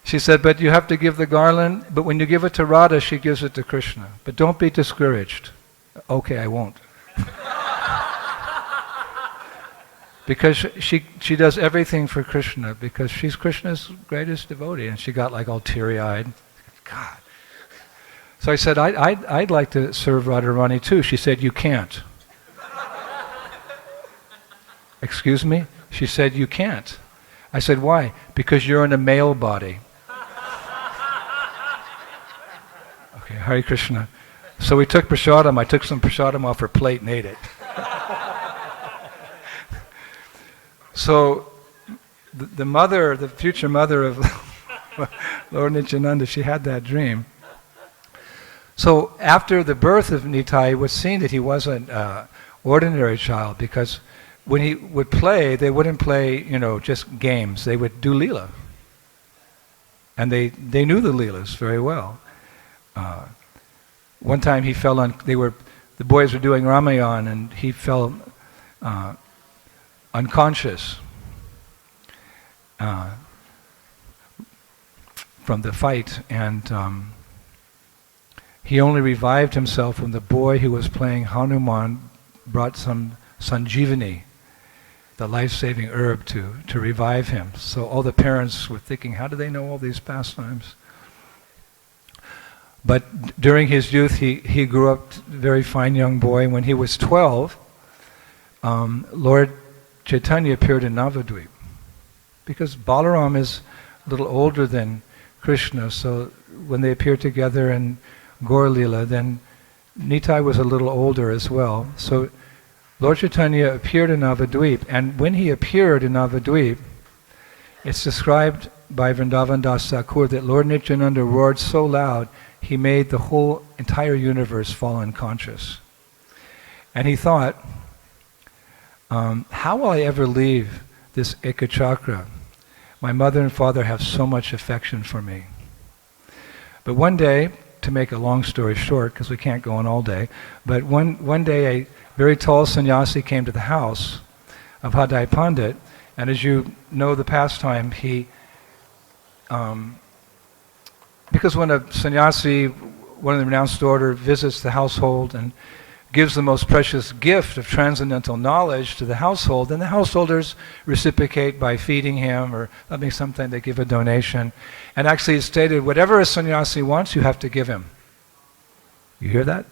She said, but you have to give the garland, but when you give it to Radha, she gives it to Krishna. But don't be discouraged. Okay, I won't. Because she does everything for Krishna, because she's Krishna's greatest devotee, and she got like all teary-eyed. God. So I said, I'd like to serve Radharani too. She said, you can't. Excuse me? She said, you can't. I said, why? Because you're in a male body. Okay, Hare Krishna. So we took prasadam. I took some prasadam off her plate and ate it. So the future mother of Lord Nityananda, she had that dream. So after the birth of Nitai, it was seen that he wasn't an ordinary child, because when he would play, they wouldn't play, just games. They would do Leela. And they knew the Leelas very well. One time he fell on, they were the boys were doing Ramayan and he fell unconscious from the fight, and he only revived himself when the boy who was playing Hanuman brought some Sanjivani, the life-saving herb, to revive him. So all the parents were thinking, how do they know all these pastimes? But during his youth, he grew up a very fine young boy. When he was 12, Lord Chaitanya appeared in Navadvip. Because Balaram is a little older than Krishna, so when they appeared together in Gaur Lila, then Nitai was a little older as well. So Lord Chaitanya appeared in Navadvip, and when he appeared in Navadvip, it's described by Vrindavan Das Thakur that Lord Nityananda roared so loud, he made the whole entire universe fall unconscious. And he thought, how will I ever leave this Ekachakra? My mother and father have so much affection for me. But one day, to make a long story short, because we can't go on all day, but one day a very tall sannyasi came to the house of Hadai Pandit, and as you know the pastime, because when a sannyasi, one of the renounced order, visits the household and gives the most precious gift of transcendental knowledge to the household, then the householders reciprocate by feeding him, or that means something, they give a donation. And actually it's stated, whatever a sannyasi wants, you have to give him. You hear that?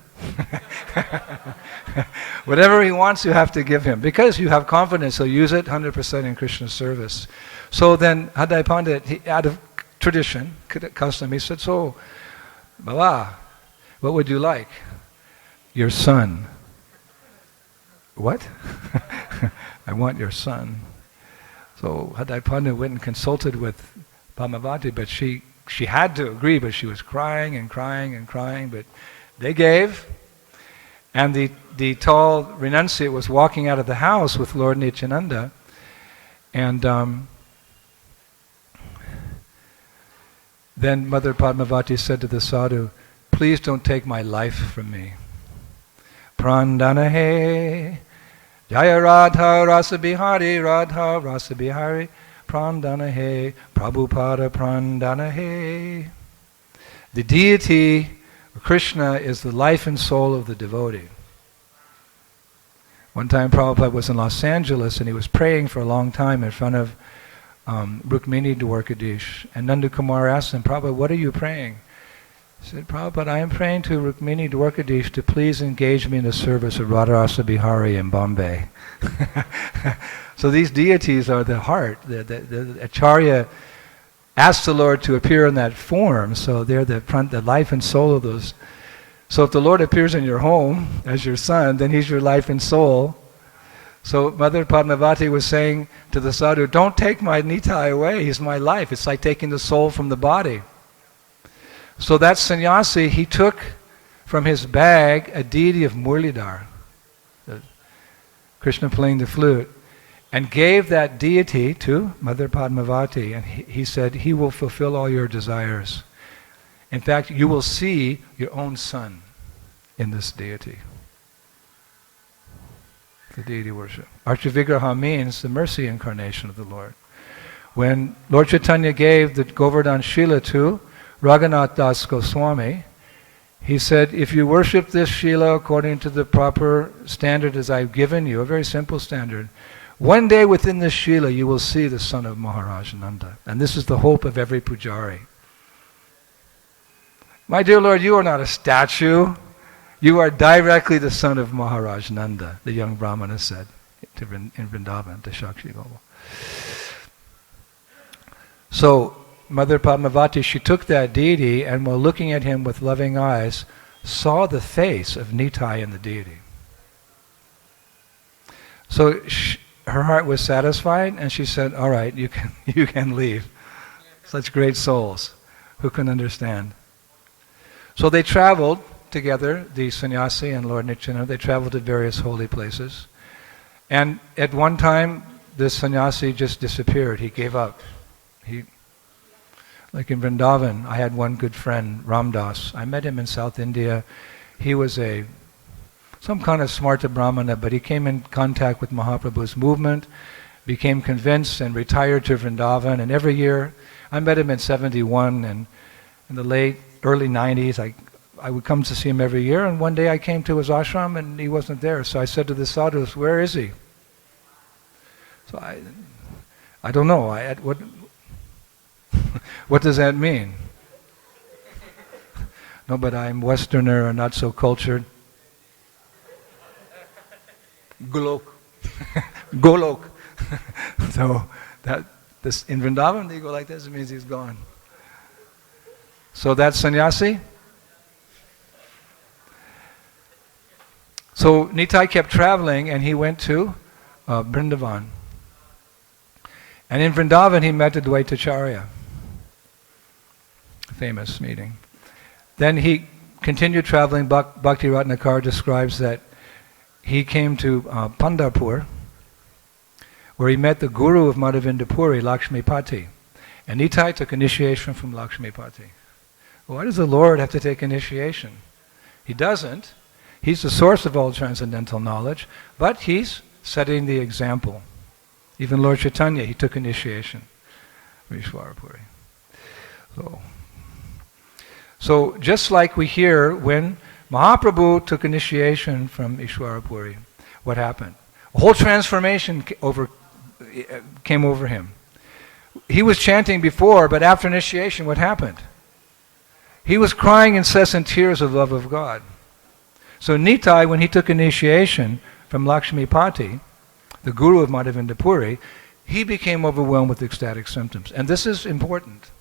Whatever he wants, you have to give him, because you have confidence he'll use it 100% in Krishna's service. So then Hadai Pandit, out of tradition, custom, he said, so, Baba, what would you like? Your son. What? I want your son. So Hadai Pandit went and consulted with Padmavati, but she had to agree, but she was crying and crying and crying, but they gave. And the tall renunciate was walking out of the house with Lord Nityananda, and then Mother Padmavati said to the sadhu, please don't take my life from me. Prandana he, Jaya Radha Rasa Bihari, Radha Rasa Bihari, Prandana he, Prabhupada Prandana he. The deity, Krishna, is the life and soul of the devotee. One time Prabhupada was in Los Angeles and he was praying for a long time in front of Rukmini Dwarkadish, and Nanda Kumar asked him, Prabhupada, what are you praying? He said, Prabhupada, I am praying to Rukmini Dwarkadish to please engage me in the service of Radharasa Bihari in Bombay. So these deities are the heart. The Acharya asked the Lord to appear in that form, so they're the life and soul of those. So if the Lord appears in your home as your son, then he's your life and soul. So Mother Padmavati was saying to the sadhu, don't take my Nitai away, he's my life. It's like taking the soul from the body. So that sannyasi, he took from his bag a deity of Murlidhar, Krishna playing the flute, and gave that deity to Mother Padmavati. And he said, he will fulfill all your desires. In fact, you will see your own son in this deity. The deity worship. Archavigraha means the mercy incarnation of the Lord. When Lord Chaitanya gave the Govardhan Shila to Raghunath Das Goswami, he said, if you worship this Shila according to the proper standard as I've given you, a very simple standard, one day within this Shila you will see the son of Maharaj Nanda. And this is the hope of every pujari. My dear Lord, you are not a statue. You are directly the son of Maharaj Nanda, the young Brahmana said in Vrindavan, to Shakshi Gopal. So Mother Padmavati, she took that deity and while looking at him with loving eyes, saw the face of Nitai in the deity. So her heart was satisfied and she said, all right, you can leave. Such great souls, who can understand? So they traveled together, the sannyasi and Lord Nityananda. They traveled to various holy places. And at one time, the sannyasi just disappeared. He gave up. Like in Vrindavan, I had one good friend, Ramdas. I met him in South India. He was a some kind of smarta brahmana, but he came in contact with Mahaprabhu's movement, became convinced and retired to Vrindavan. And every year, I met him in 71, and in the early 90s, I would come to see him every year, and one day I came to his ashram and he wasn't there. So I said to the sadhus, "Where is he?" So I don't know. What does that mean? No, but I'm Westerner and not so cultured. Golok. Golok. So this in Vrindavan, they go like this, it means he's gone. So that's sannyasi. So Nitai kept traveling and he went to Vrindavan. And in Vrindavan he met Advaitacharya. Famous meeting. Then he continued traveling. Bhakti Ratnakar describes that he came to Pandharpur, where he met the guru of Madhavinda Puri, Lakshmipati. And Nitai took initiation from Lakshmipati. Why does the Lord have to take initiation? He doesn't. He's the source of all transcendental knowledge, but he's setting the example. Even Lord Chaitanya, he took initiation from Ishwarapuri. So just like we hear when Mahaprabhu took initiation from Ishwarapuri, what happened? A whole transformation came over him. He was chanting before, but after initiation, what happened? He was crying incessant tears of love of God. So Nitai, when he took initiation from Lakshmipati, the guru of Madhavinda Puri, he became overwhelmed with ecstatic symptoms. And this is important,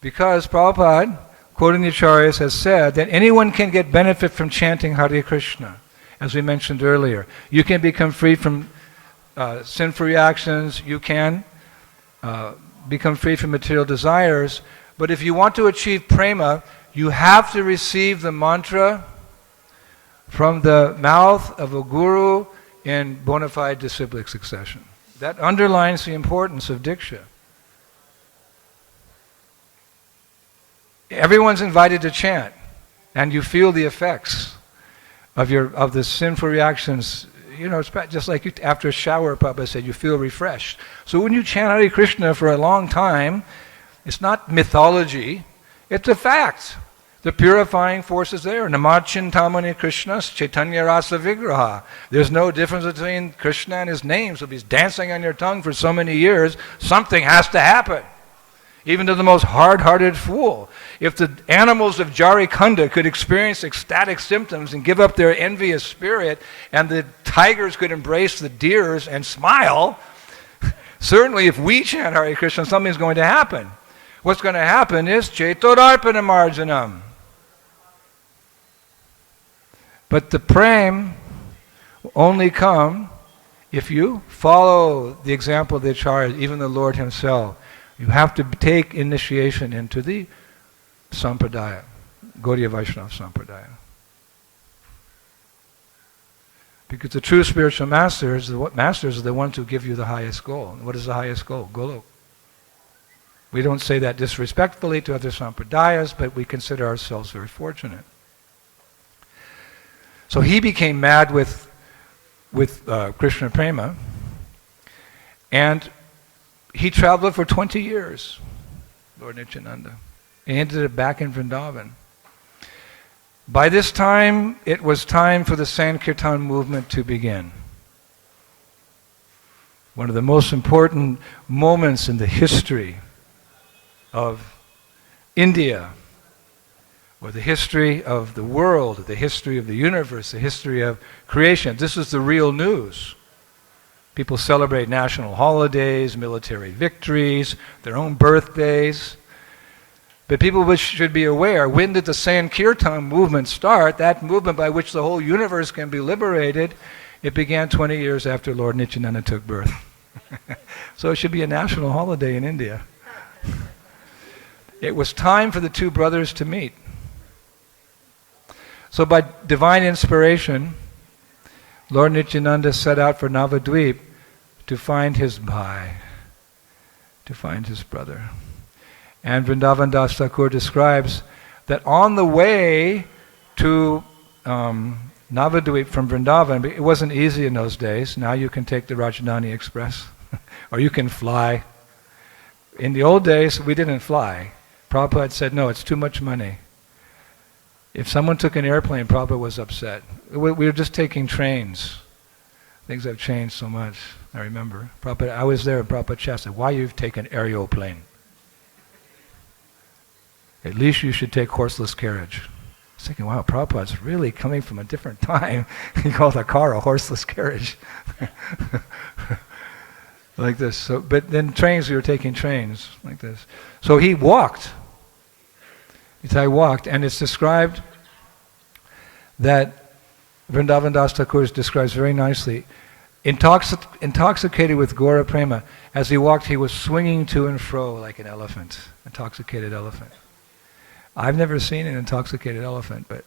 because Prabhupada, quoting the Acharyas, has said that anyone can get benefit from chanting Hare Krishna, as we mentioned earlier. You can become free from sinful reactions, you can become free from material desires, but if you want to achieve prema, you have to receive the mantra from the mouth of a guru in bona fide disciplic succession. That underlines the importance of Diksha. Everyone's invited to chant, and you feel the effects of the sinful reactions. You know, it's just like after a shower, Prabhupada said, you feel refreshed. So when you chant Hare Krishna for a long time, it's not mythology, it's a fact. The purifying force is there. Namachintamani Krishna's Chaitanya Rasa Vigraha. There's no difference between Krishna and his name. So if he's dancing on your tongue for so many years, something has to happen. Even to the most hard-hearted fool. If the animals of Jarikunda could experience ecstatic symptoms and give up their envious spirit, and the tigers could embrace the deers and smile, certainly if we chant Hare Krishna, something's going to happen. What's going to happen is Chaitodarpana Marjanam. But the prem will only come if you follow the example of the Acharyas, even the Lord himself. You have to take initiation into the Sampradaya, Gaudiya Vaishnava Sampradaya. Because the true spiritual masters are the ones who give you the highest goal. And what is the highest goal? Golok. We don't say that disrespectfully to other Sampradayas, but we consider ourselves very fortunate. So he became mad with Krishna Prema, and he traveled for 20 years, Lord Nityananda. He ended up back in Vrindavan. By this time, it was time for the Sankirtan movement to begin. One of the most important moments in the history of India, or the history of the world, the history of the universe, the history of creation. This is the real news. People celebrate national holidays, military victories, their own birthdays. But people should be aware, when did the Sankirtan movement start? That movement by which the whole universe can be liberated, it began 20 years after Lord Nityananda took birth. So it should be a national holiday in India. It was time for the two brothers to meet. So by divine inspiration, Lord Nityananda set out for Navadvip to find his bhai, to find his brother. And Vrindavan Das Thakur describes that on the way to Navadvip from Vrindavan, but it wasn't easy in those days. Now you can take the Rajdhani Express, or you can fly. In the old days, we didn't fly. Prabhupada said, no, it's too much money. If someone took an airplane, Prabhupada was upset. We were just taking trains. Things have changed so much, I remember. Prabhupada, I was there, and Prabhupada said, why you've taken aeroplane? At least you should take horseless carriage. I was thinking, wow, Prabhupada's really coming from a different time. He called a car a horseless carriage. Like this. So, but then trains, we were taking trains like this. So he walked. Nitai walked, and it's described that Vrindavan Das Thakur describes very nicely. Intoxicated with Gora Prema, as he walked, he was swinging to and fro like an elephant, intoxicated elephant. I've never seen an intoxicated elephant, but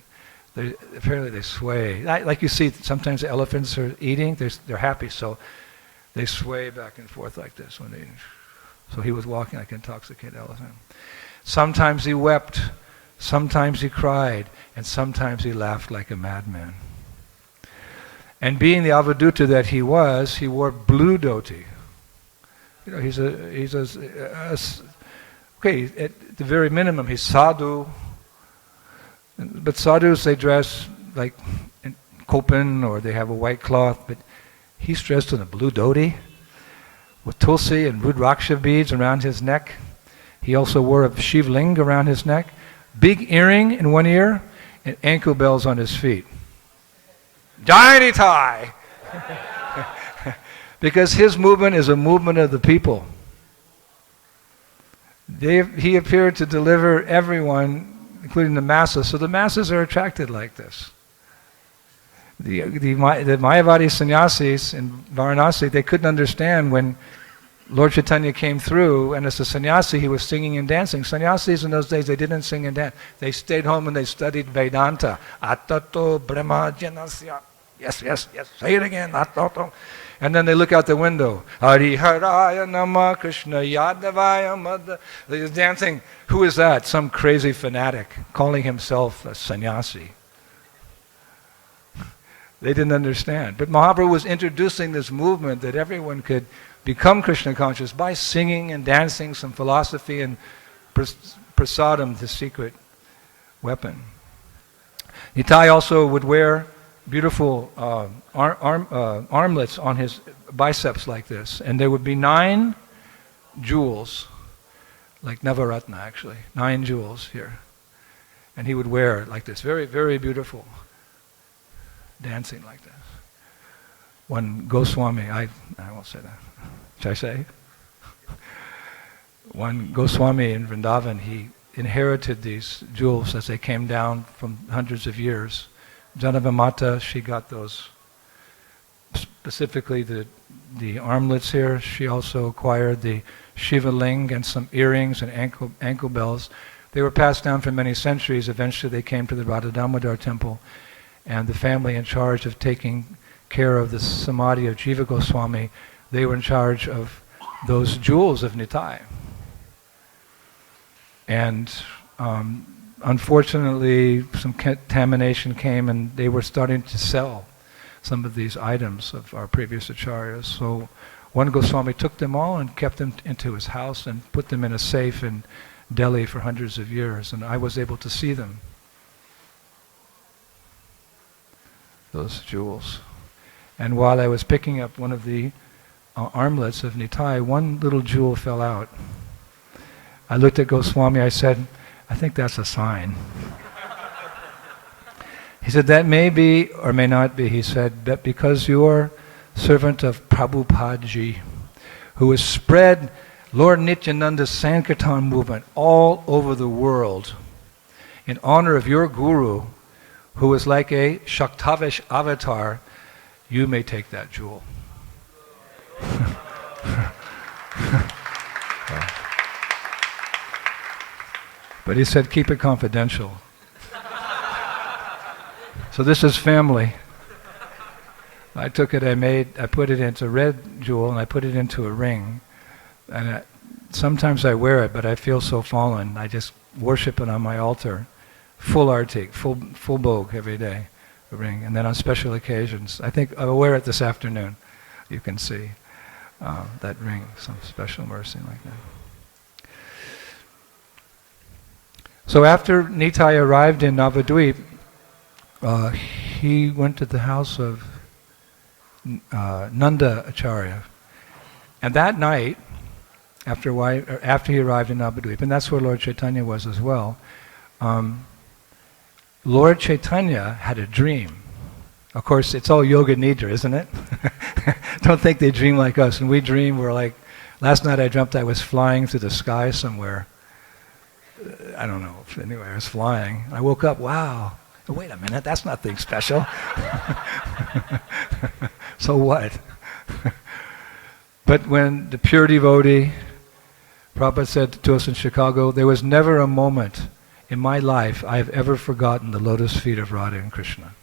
apparently they sway. Like you see, sometimes the elephants are eating, they're happy, so they sway back and forth like this. So he was walking like an intoxicated elephant. Sometimes he wept, sometimes he cried, and sometimes he laughed like a madman. And being the avaduta that he was, he wore blue dhoti. You know, okay, at the very minimum, he's sadhu. But sadhus, they dress like in kopan, or they have a white cloth, but he's dressed in a blue dhoti with tulsi and rudraksha beads around his neck. He also wore a shivling around his neck, big earring in one ear, and ankle bells on his feet. Jai Nitai! Because his movement is a movement of the people. He appeared to deliver everyone, including the masses, so the masses are attracted like this. The Mayavadi sannyasis in Varanasi, they couldn't understand when Lord Chaitanya came through, and as a sannyasi he was singing and dancing. Sannyasis in those days, they didn't sing and dance. They stayed home and they studied Vedanta. Atato Brahma Janasya. Yes, say it again. Atato. And then they look out the window. Hari Haraya Nama Krishna Yadavaya Madha. They're dancing. Who is that? Some crazy fanatic calling himself a sannyasi. They didn't understand. But Mahaprabhu was introducing this movement that everyone could become Krishna conscious by singing and dancing, some philosophy, and prasadam, the secret weapon. Nitai also would wear beautiful armlets on his biceps like this, and there would be 9 jewels, like Navaratna actually, 9 jewels here. And he would wear it like this, very, very beautiful, dancing like this. One Goswami, I won't say that. Should I say? One Goswami in Vrindavan, he inherited these jewels as they came down from hundreds of years. Janavamata, she got those, specifically the armlets here. She also acquired the Shiva Ling and some earrings and ankle bells. They were passed down for many centuries. Eventually they came to the Radha Damodar temple, and the family in charge of taking care of the samadhi of Jiva Goswami, they were in charge of those jewels of Nitai. And unfortunately, some contamination came, and they were starting to sell some of these items of our previous acharyas. So one Goswami took them all and kept them into his house and put them in a safe in Delhi for hundreds of years, and I was able to see them, those jewels. And while I was picking up one of the armlets of Nitai, one little jewel fell out. I looked at Goswami, I said, I think that's a sign. He said, that may be or may not be. He said, but because you're servant of Prabhupada, who has spread Lord Nityananda's Sankirtan movement all over the world in honor of your guru, who is like a Shaktavish avatar, you may take that jewel. But he said, keep it confidential. So this is family. I took it, I put it into red jewel, and I put it into a ring. And sometimes I wear it, but I feel so fallen. I just worship it on my altar. Full artik, full bhog every day. ring. And then on special occasions, I think I'll wear it this afternoon. You can see that ring, some special mercy like that. So after Nitai arrived in Navadvip, he went to the house of Nanda Acharya. And that night, after he arrived in Navadvip, and that's where Lord Chaitanya was as well, Lord Chaitanya had a dream. Of course, it's all yoga nidra, isn't it? Don't think they dream like us. When we dream, we're like, last night I dreamt I was flying through the sky somewhere. I don't know. Anyway, I was flying. I woke up, wow. Oh, wait a minute, that's nothing special. So what? But when the pure devotee, Prabhupada said to us in Chicago, there was never a moment in my life I have ever forgotten the lotus feet of Radha and Krishna.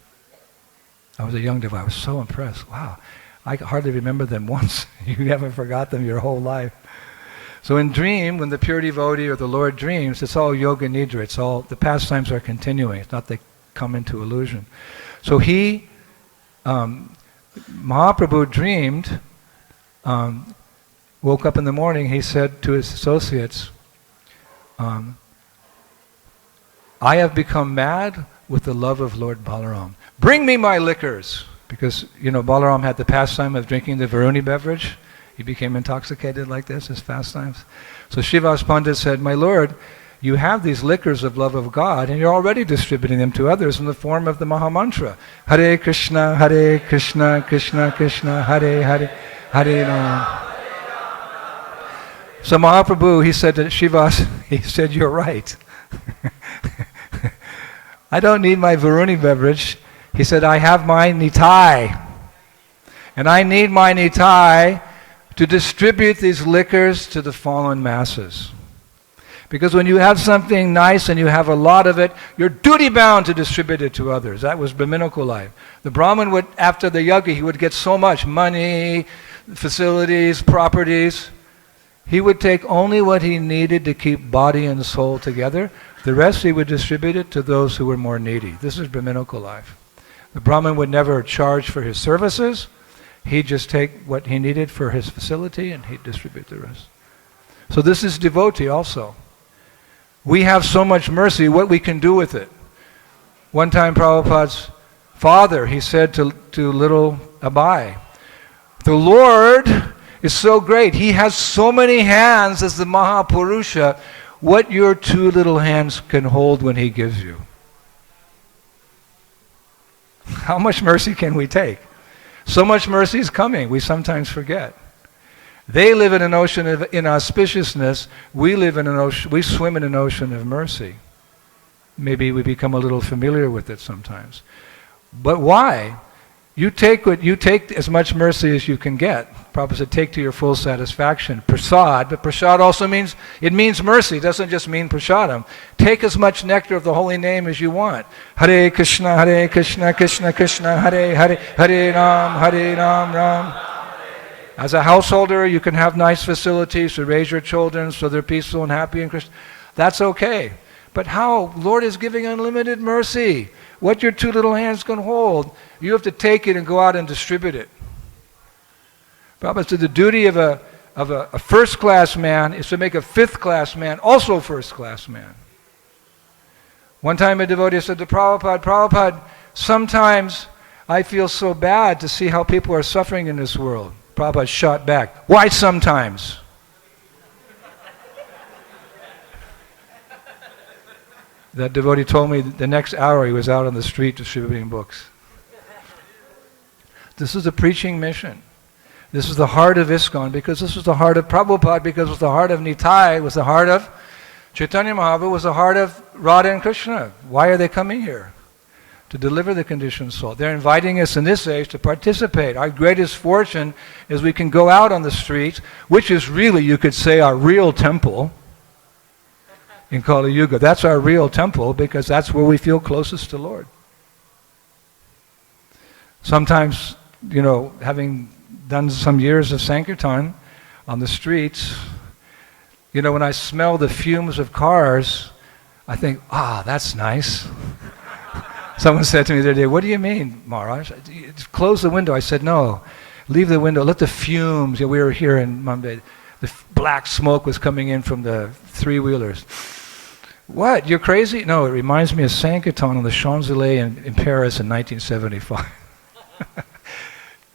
I was a young devotee. I was so impressed. Wow, I hardly remember them once. You haven't forgot them your whole life. So in dream, when the pure devotee or the Lord dreams, it's all yoga nidra. It's all, the pastimes are continuing. It's not they come into illusion. So he, Mahaprabhu dreamed, woke up in the morning, he said to his associates, I have become mad with the love of Lord Balaram. Bring me my liquors. Because, Balaram had the pastime of drinking the Varuni beverage. He became intoxicated like this, his pastimes. So Srivas Pandit said, my Lord, you have these liquors of love of God, and you're already distributing them to others in the form of the Mahamantra. Hare Krishna, Krishna Krishna, Hare Hare, Hare Ram. So Mahaprabhu, he said to Srivas, he said, you're right. I don't need my Varuni beverage. He said, I have my Nitai. And I need my Nitai to distribute these liquors to the fallen masses. Because when you have something nice and you have a lot of it, you're duty-bound to distribute it to others. That was Brahminical life. The Brahmin would, after the yajna, he would get so much money, facilities, properties. He would take only what he needed to keep body and soul together. The rest he would distribute it to those who were more needy. This is Brahminical life. The Brahmin would never charge for his services. He'd just take what he needed for his facility and he'd distribute the rest. So this is devotee also. We have so much mercy, what we can do with it. One time Prabhupada's father, he said to little Abai, the Lord is so great. He has so many hands as the Mahapurusha, what your two little hands can hold when he gives you. How much mercy can we take? So much mercy is coming, we sometimes forget. They live in an ocean of inauspiciousness, we live in an ocean, we swim in an ocean of mercy. Maybe we become a little familiar with it sometimes. But why? You take as much mercy as you can get. Prabhupada said, take to your full satisfaction. Prasad, but prasad also means mercy. It doesn't just mean prasadam. Take as much nectar of the holy name as you want. Hare Krishna, Krishna Krishna, Hare Hare, Hare Ram, Ram. As a householder, you can have nice facilities to raise your children so they're peaceful and happy and Christian. That's okay. But how? Lord is giving unlimited mercy. What your two little hands can hold, you have to take it and go out and distribute it. Prabhupada said the duty of a first-class man is to make a fifth-class man also first-class man. One time a devotee said to Prabhupada, sometimes I feel so bad to see how people are suffering in this world. Prabhupada shot back, why sometimes? That devotee told me the next hour he was out on the street distributing books. This is a preaching mission. This is the heart of ISKCON, because this was the heart of Prabhupada, because it was the heart of Nitai, it was the heart of Chaitanya Mahaprabhu, was the heart of Radha and Krishna. Why are they coming here? To deliver the conditioned soul. They're inviting us in this age to participate. Our greatest fortune is we can go out on the streets, which is really, you could say, our real temple in Kali Yuga. That's our real temple because that's where we feel closest to Lord. Sometimes, having done some years of Sankirtan on the streets, when I smell the fumes of cars, I think, that's nice. Someone said to me the other day, "What do you mean, Maharaj? Close the window." I said, "No, leave the window. Let the fumes." We were here in Mumbai. The black smoke was coming in from the three-wheelers. "What? You're crazy?" "No, it reminds me of Sankirtan on the Champs-Élysées in Paris in 1975.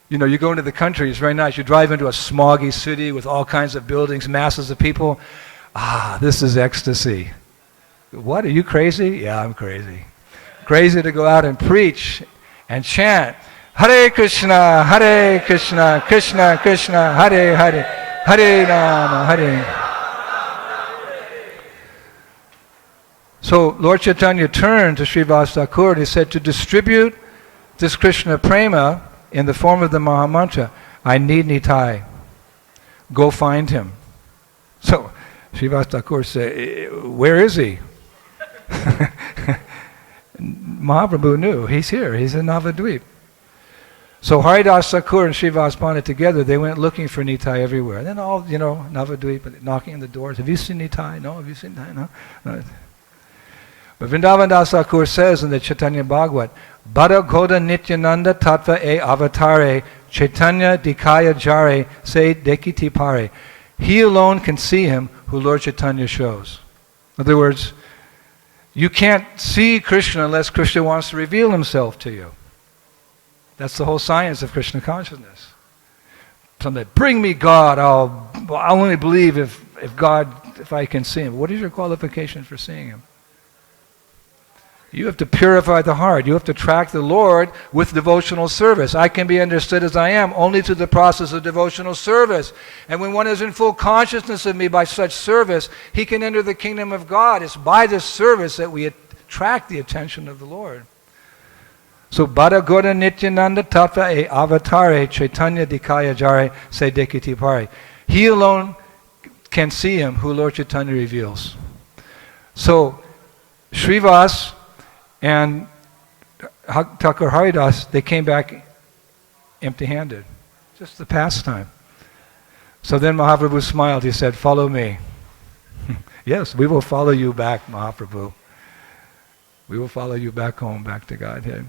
You go into the country, it's very nice. You drive into a smoggy city with all kinds of buildings, masses of people. This is ecstasy. "What? Are you crazy?" "Yeah, I'm crazy. Crazy to go out and preach and chant, Hare Krishna, Krishna Krishna, Hare Hare, Hare Rama, Hare." So Lord Chaitanya turned to Srivas Thakur and he said, to distribute this Krishna prema in the form of the Mahamantra, I need Nitai. Go find him. So Srivas Thakur said, where is he? Mahaprabhu knew, he's here, he's in Navadvip. So Haridas Thakur and Srivas Pandit together, they went looking for Nitai everywhere. And then all, Navadvip, knocking on the doors, have you seen Nitai? No, have you seen Nitai? No. But Vrindavan Das Thakur says in the Chaitanya Bhagavat, Bada Goda Nityananda Tattva E Avatare Chaitanya Dikaya Jare Se Dekiti Pare. He alone can see him who Lord Chaitanya shows. In other words, you can't see Krishna unless Krishna wants to reveal himself to you. That's the whole science of Krishna consciousness. Somebody, bring me God, I'll only believe if I can see him. What is your qualification for seeing him? You have to purify the heart. You have to track the Lord with devotional service. I can be understood as I am only through the process of devotional service. And when one is in full consciousness of me by such service, he can enter the kingdom of God. It's by this service that we attract the attention of the Lord. So, Bada Goda Nityananda Tattva E Avatare Chaitanya Dikaya Jare Se Dekiti Pare. He alone can see him who Lord Chaitanya reveals. So, Srivas and Thakur Haridas, they came back empty-handed. Just the pastime. So then Mahaprabhu smiled. He said, follow me. Yes, we will follow you back, Mahaprabhu. We will follow you back home, back to Godhead.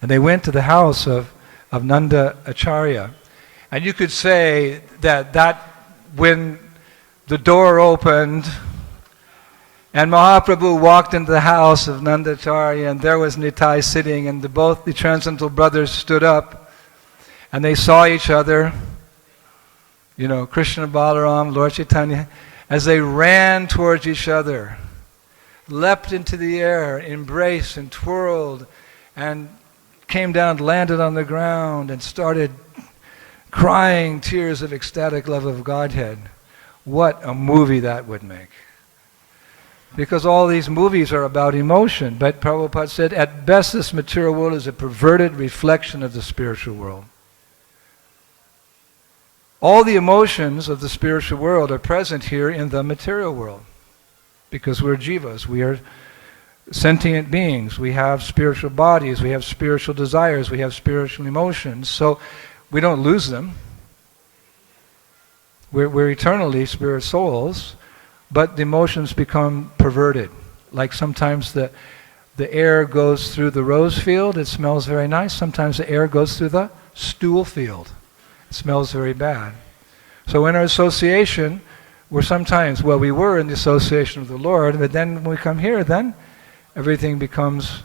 And they went to the house of Nanda Acharya. And you could say that when the door opened, and Mahaprabhu walked into the house of Nandacharya, and there was Nitai sitting, and both the transcendental brothers stood up, and they saw each other, Krishna Balaram, Lord Chaitanya, as they ran towards each other, leapt into the air, embraced and twirled, and came down, landed on the ground, and started crying tears of ecstatic love of Godhead. What a movie that would make. Because all these movies are about emotion. But Prabhupada said, at best this material world is a perverted reflection of the spiritual world. All the emotions of the spiritual world are present here in the material world. Because we're jivas, we are sentient beings, we have spiritual bodies, we have spiritual desires, we have spiritual emotions. So we don't lose them. We're eternally spirit souls. But the emotions become perverted. Like sometimes the air goes through the rose field, it smells very nice. Sometimes the air goes through the stool field. It smells very bad. So in our association, we were in the association of the Lord, but then when we come here, then everything becomes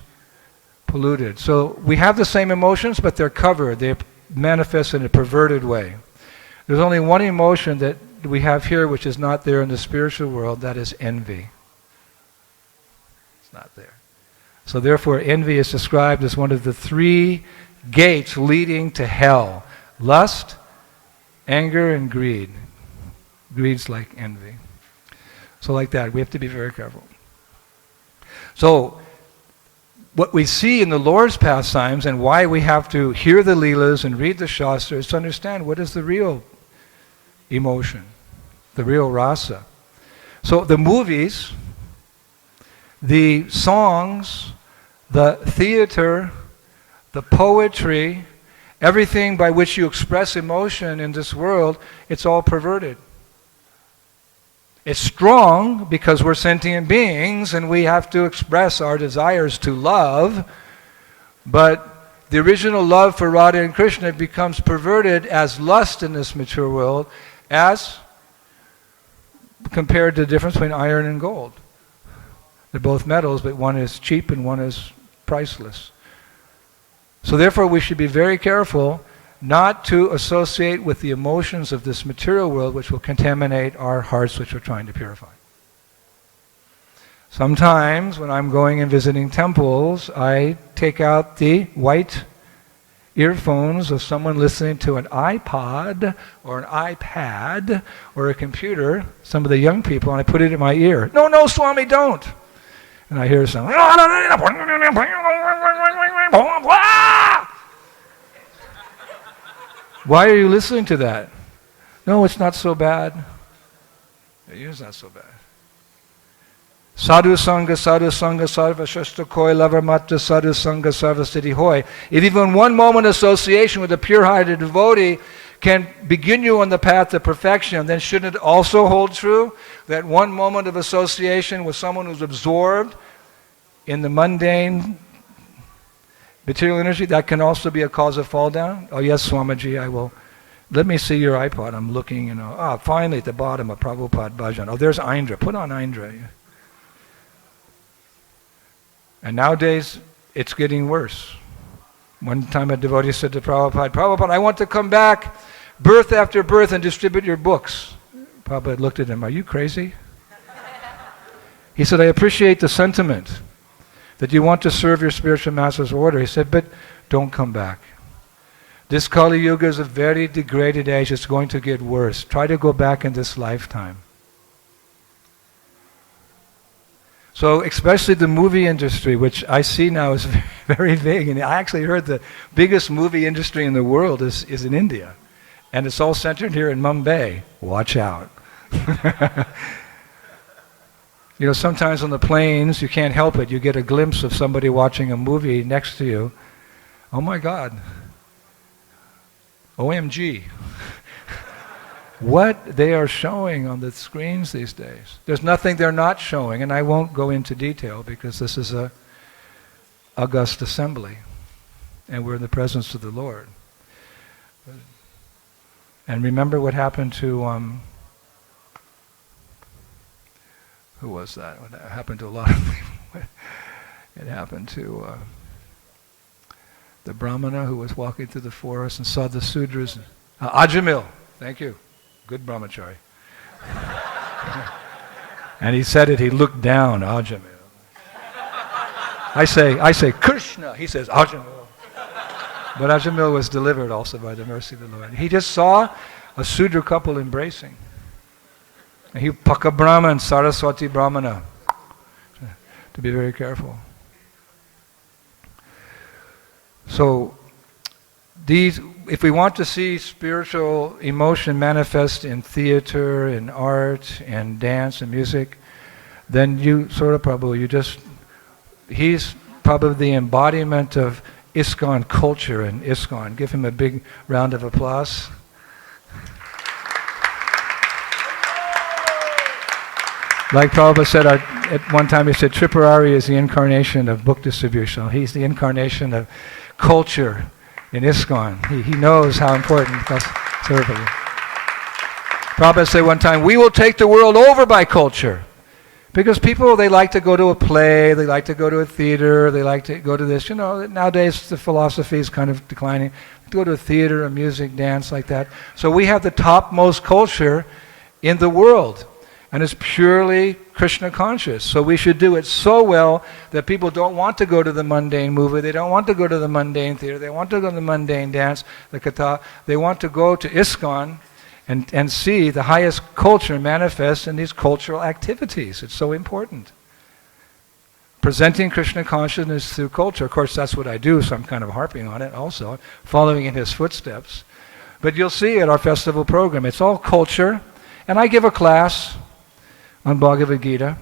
polluted. So we have the same emotions, but they're covered. They manifest in a perverted way. There's only one emotion that we have here which is not there in the spiritual world, that is envy. It's not there. So therefore envy is described as one of the three gates leading to hell. Lust, anger, and greed. Greed's like envy. So like that, we have to be very careful. So what we see in the Lord's pastimes and why we have to hear the Leelas and read the Shastra is to understand what is the real emotion, the real rasa. So the movies, the songs, the theater, the poetry, everything by which you express emotion in this world, it's all perverted. It's strong because we're sentient beings and we have to express our desires to love, but the original love for Radha and Krishna becomes perverted as lust in this mature world, as compared to the difference between iron and gold. They're both metals, but one is cheap and one is priceless. So therefore we should be very careful not to associate with the emotions of this material world, which will contaminate our hearts, which we're trying to purify. Sometimes when I'm going and visiting temples, I take out the white earphones of someone listening to an iPod or an iPad or a computer, some of the young people, and I put it in my ear. No, no, Swami, don't. And I hear something. Why are you listening to that? No, it's not so bad. It's not so bad. Sadhu Sangha, Sarva Shashta Koi, Lover Matta, Sadhu Sangha, Sarva Siddhi Hoy. If even one moment association with a pure-hearted devotee can begin you on the path to perfection, then shouldn't it also hold true that one moment of association with someone who's absorbed in the mundane material energy, that can also be a cause of fall down? Oh yes, Swamiji, I will. Let me see your iPod. I'm looking, finally at the bottom of Prabhupada Bhajan. Oh, there's Indra. Put on Indra. And nowadays, it's getting worse. One time a devotee said to Prabhupada, Prabhupada, I want to come back birth after birth and distribute your books. Prabhupada looked at him, are you crazy? He said, I appreciate the sentiment that you want to serve your spiritual master's order. He said, but don't come back. This Kali Yuga is a very degraded age. It's going to get worse. Try to go back in this lifetime. So especially the movie industry, which I see now is very big. And I actually heard the biggest movie industry in the world is in India. And it's all centered here in Mumbai. Watch out. Sometimes on the planes, you can't help it. You get a glimpse of somebody watching a movie next to you. Oh my God. OMG. What they are showing on the screens these days. There's nothing they're not showing, and I won't go into detail because this is a august assembly, and we're in the presence of the Lord. And remember what happened to who was that? It happened to a lot of people. It happened to the Brahmana who was walking through the forest and saw the Sudras. Ajamil, thank you. Good brahmachari. And he said it, he looked down, Ajamil. I say Krishna, he says Ajamil. But Ajamil was delivered also by the mercy of the Lord. He just saw a Sudra couple embracing. And he Paka Brahman, Saraswati Brahmana. To be very careful. So if we want to see spiritual emotion manifest in theater, in art, and dance and music, then he's probably the embodiment of ISKCON culture and ISKCON. Give him a big round of applause. Like Prabhupada said at one time, he said, Tripurari is the incarnation of book distribution. He's the incarnation of culture in ISKCON. He knows how important that's to everybody. Prabhupada said one time, we will take the world over by culture. Because people, they like to go to a play, they like to go to a theater, they like to go to this. Nowadays the philosophy is kind of declining. To go to a theater, a music, dance, like that. So we have the topmost culture in the world. And it's purely Krishna conscious. So we should do it so well that people don't want to go to the mundane movie, they don't want to go to the mundane theater, they want to go to the mundane dance, the katha. They want to go to ISKCON and see the highest culture manifest in these cultural activities. It's so important. Presenting Krishna consciousness through culture. Of course, that's what I do, so I'm kind of harping on it also, following in his footsteps. But you'll see at our festival program, it's all culture. And I give a class on Bhagavad Gita,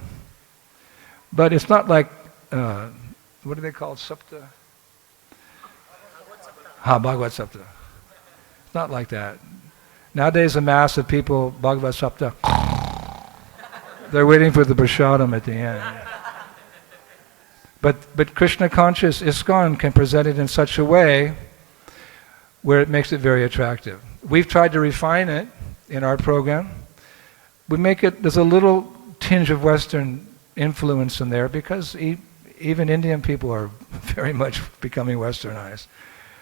but it's not like, what do they call it, Sapta? Bhagavad Sapta. It's not like that. Nowadays, a mass of people, Bhagavad Sapta, They're waiting for the prasadam at the end. But Krishna conscious ISKCON can present it in such a way where it makes it very attractive. We've tried to refine it in our program. We make it, there's a little tinge of Western influence in there because even Indian people are very much becoming Westernized.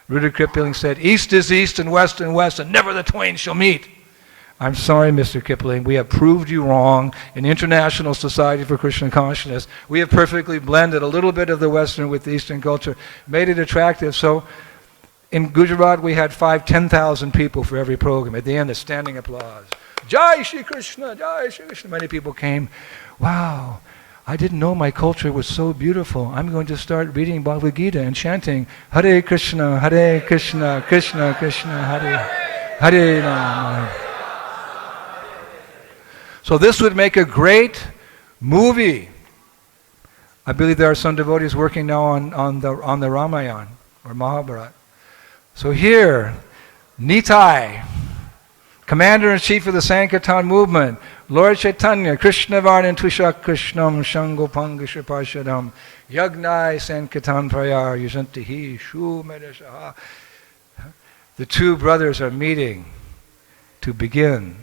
Rudyard Kipling said, "East is east and west, and never the twain shall meet." I'm sorry, Mr. Kipling, we have proved you wrong. In International Society for Krishna Consciousness, we have perfectly blended a little bit of the Western with the Eastern culture, made it attractive. So in Gujarat, we had 10,000 people for every program. At the end, a standing applause. Jai Shri Krishna, Jai Shri Krishna. Many people came. Wow, I didn't know my culture was so beautiful. I'm going to start reading Bhagavad Gita and chanting Hare Krishna, Krishna Krishna, Hare Hare Rama. So this would make a great movie. I believe there are some devotees working now on the Ramayana or Mahabharata. So here, Nitai, Commander-in-Chief of the Sankirtan movement, Lord Chaitanya, Krishna Varnan Tushak Krishnam Shangopanga Shripashadam, Yagnai Sankirtan Prayar Yujantihi Shu Medashaha. The two brothers are meeting to begin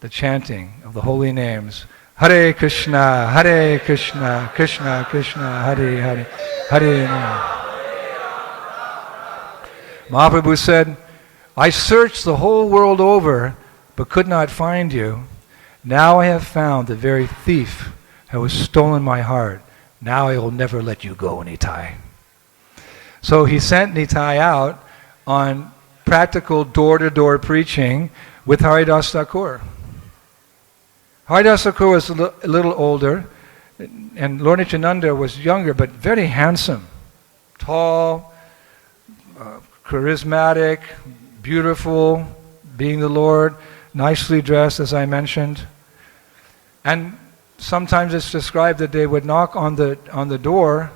the chanting of the holy names. Hare Krishna, Krishna Krishna, Hare Hare, Hare Rama. Mahaprabhu said, I searched the whole world over, but could not find you. Now I have found the very thief who has stolen my heart. Now I will never let you go, Nitai. So he sent Nitai out on practical door-to-door preaching with Haridas Thakur. Haridas Thakur was a little older, and Lord Nityananda was younger, but very handsome, tall, charismatic, beautiful, being the Lord, nicely dressed, as I mentioned. And sometimes it's described that they would knock on the door,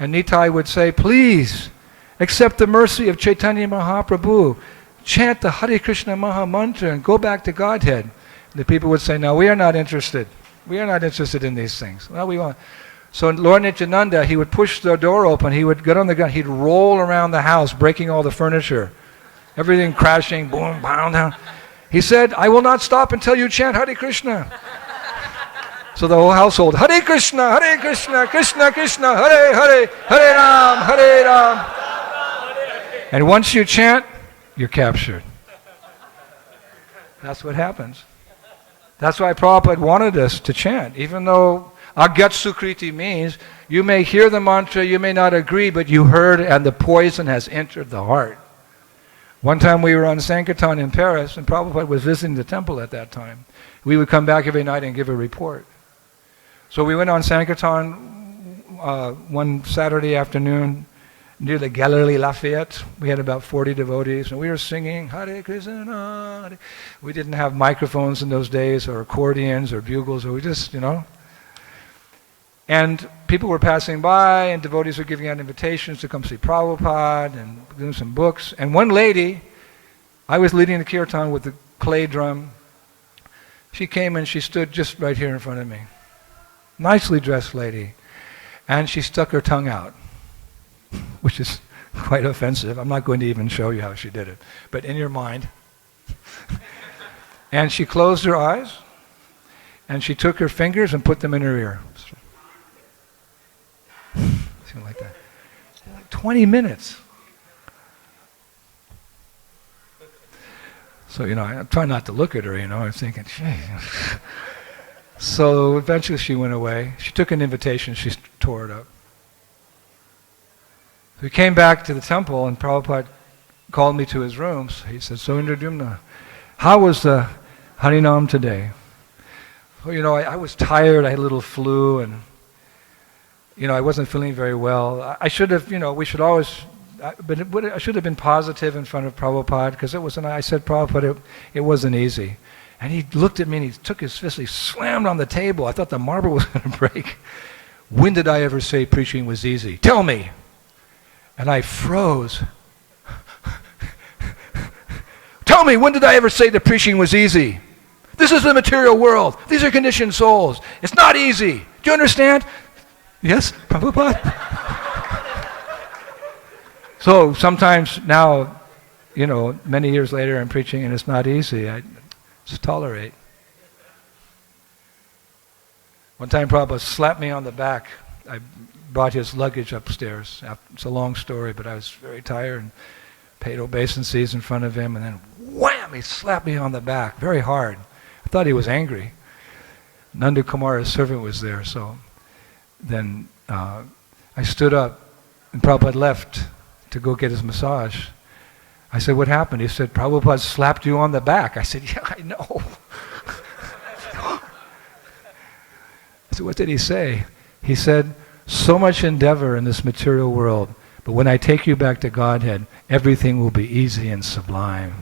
and Nitai would say, please, accept the mercy of Chaitanya Mahaprabhu, chant the Hare Krishna Maha Mantra, and go back to Godhead. The people would say, no, we are not interested. We are not interested in these things. Well, we want. So Lord Nityananda, he would push the door open, he would get on the ground, he'd roll around the house, breaking all the furniture, everything crashing, boom, boom, down. He said, I will not stop until you chant Hare Krishna. So the whole household, Hare Krishna, Krishna Krishna, Hare Hare, Hare Ram, Hare Ram. And once you chant, you're captured. That's what happens. That's why Prabhupada wanted us to chant, even though Agyat Sukriti means you may hear the mantra, you may not agree, but you heard and the poison has entered the heart. One time we were on Sankirtan in Paris, and Prabhupada was visiting the temple at that time. We would come back every night and give a report. So we went on Sankirtan one Saturday afternoon near the Galerie Lafayette. We had about 40 devotees, and we were singing Hare Krishna. Hare. We didn't have microphones in those days, or accordions, or bugles, or we just, And people were passing by, and devotees were giving out invitations to come see Prabhupada and doing some books. And one lady, I was leading the kirtan with the clay drum. She came and she stood just right here in front of me. Nicely dressed lady. And she stuck her tongue out, which is quite offensive. I'm not going to even show you how she did it, but in your mind. And she closed her eyes, and she took her fingers and put them in her ear. Something like that. Like 20 minutes. So, I try not to look at her, I'm thinking, gee. So eventually she went away. She took an invitation, she tore it up. We came back to the temple, and Prabhupada called me to his room. He said, so Indradyumna, how was the Harinam today? Well, I was tired, I had a little flu, and I wasn't feeling very well. I should have, we should always, I should have been positive in front of Prabhupada, because I said, Prabhupada, it wasn't easy. And he looked at me and he took his fist, he slammed on the table. I thought the marble was going to break. When did I ever say preaching was easy? Tell me. And I froze. Tell me, when did I ever say that preaching was easy? This This is the material world. These are conditioned souls. It's not easy. Do you understand? Yes, Prabhupada? So sometimes now, many years later I'm preaching and it's not easy. I just tolerate. One time Prabhupada slapped me on the back. I brought his luggage upstairs. It's a long story, but I was very tired and paid obeisances in front of him, and then wham, he slapped me on the back very hard. I thought he was angry. Nanda Kumar, his servant, was there, so then I stood up and Prabhupada left to go get his massage. I said, what happened? He said, Prabhupada slapped you on the back. I said, yeah, I know. I said, what did he say? He said, so much endeavor in this material world, but when I take you back to Godhead, everything will be easy and sublime.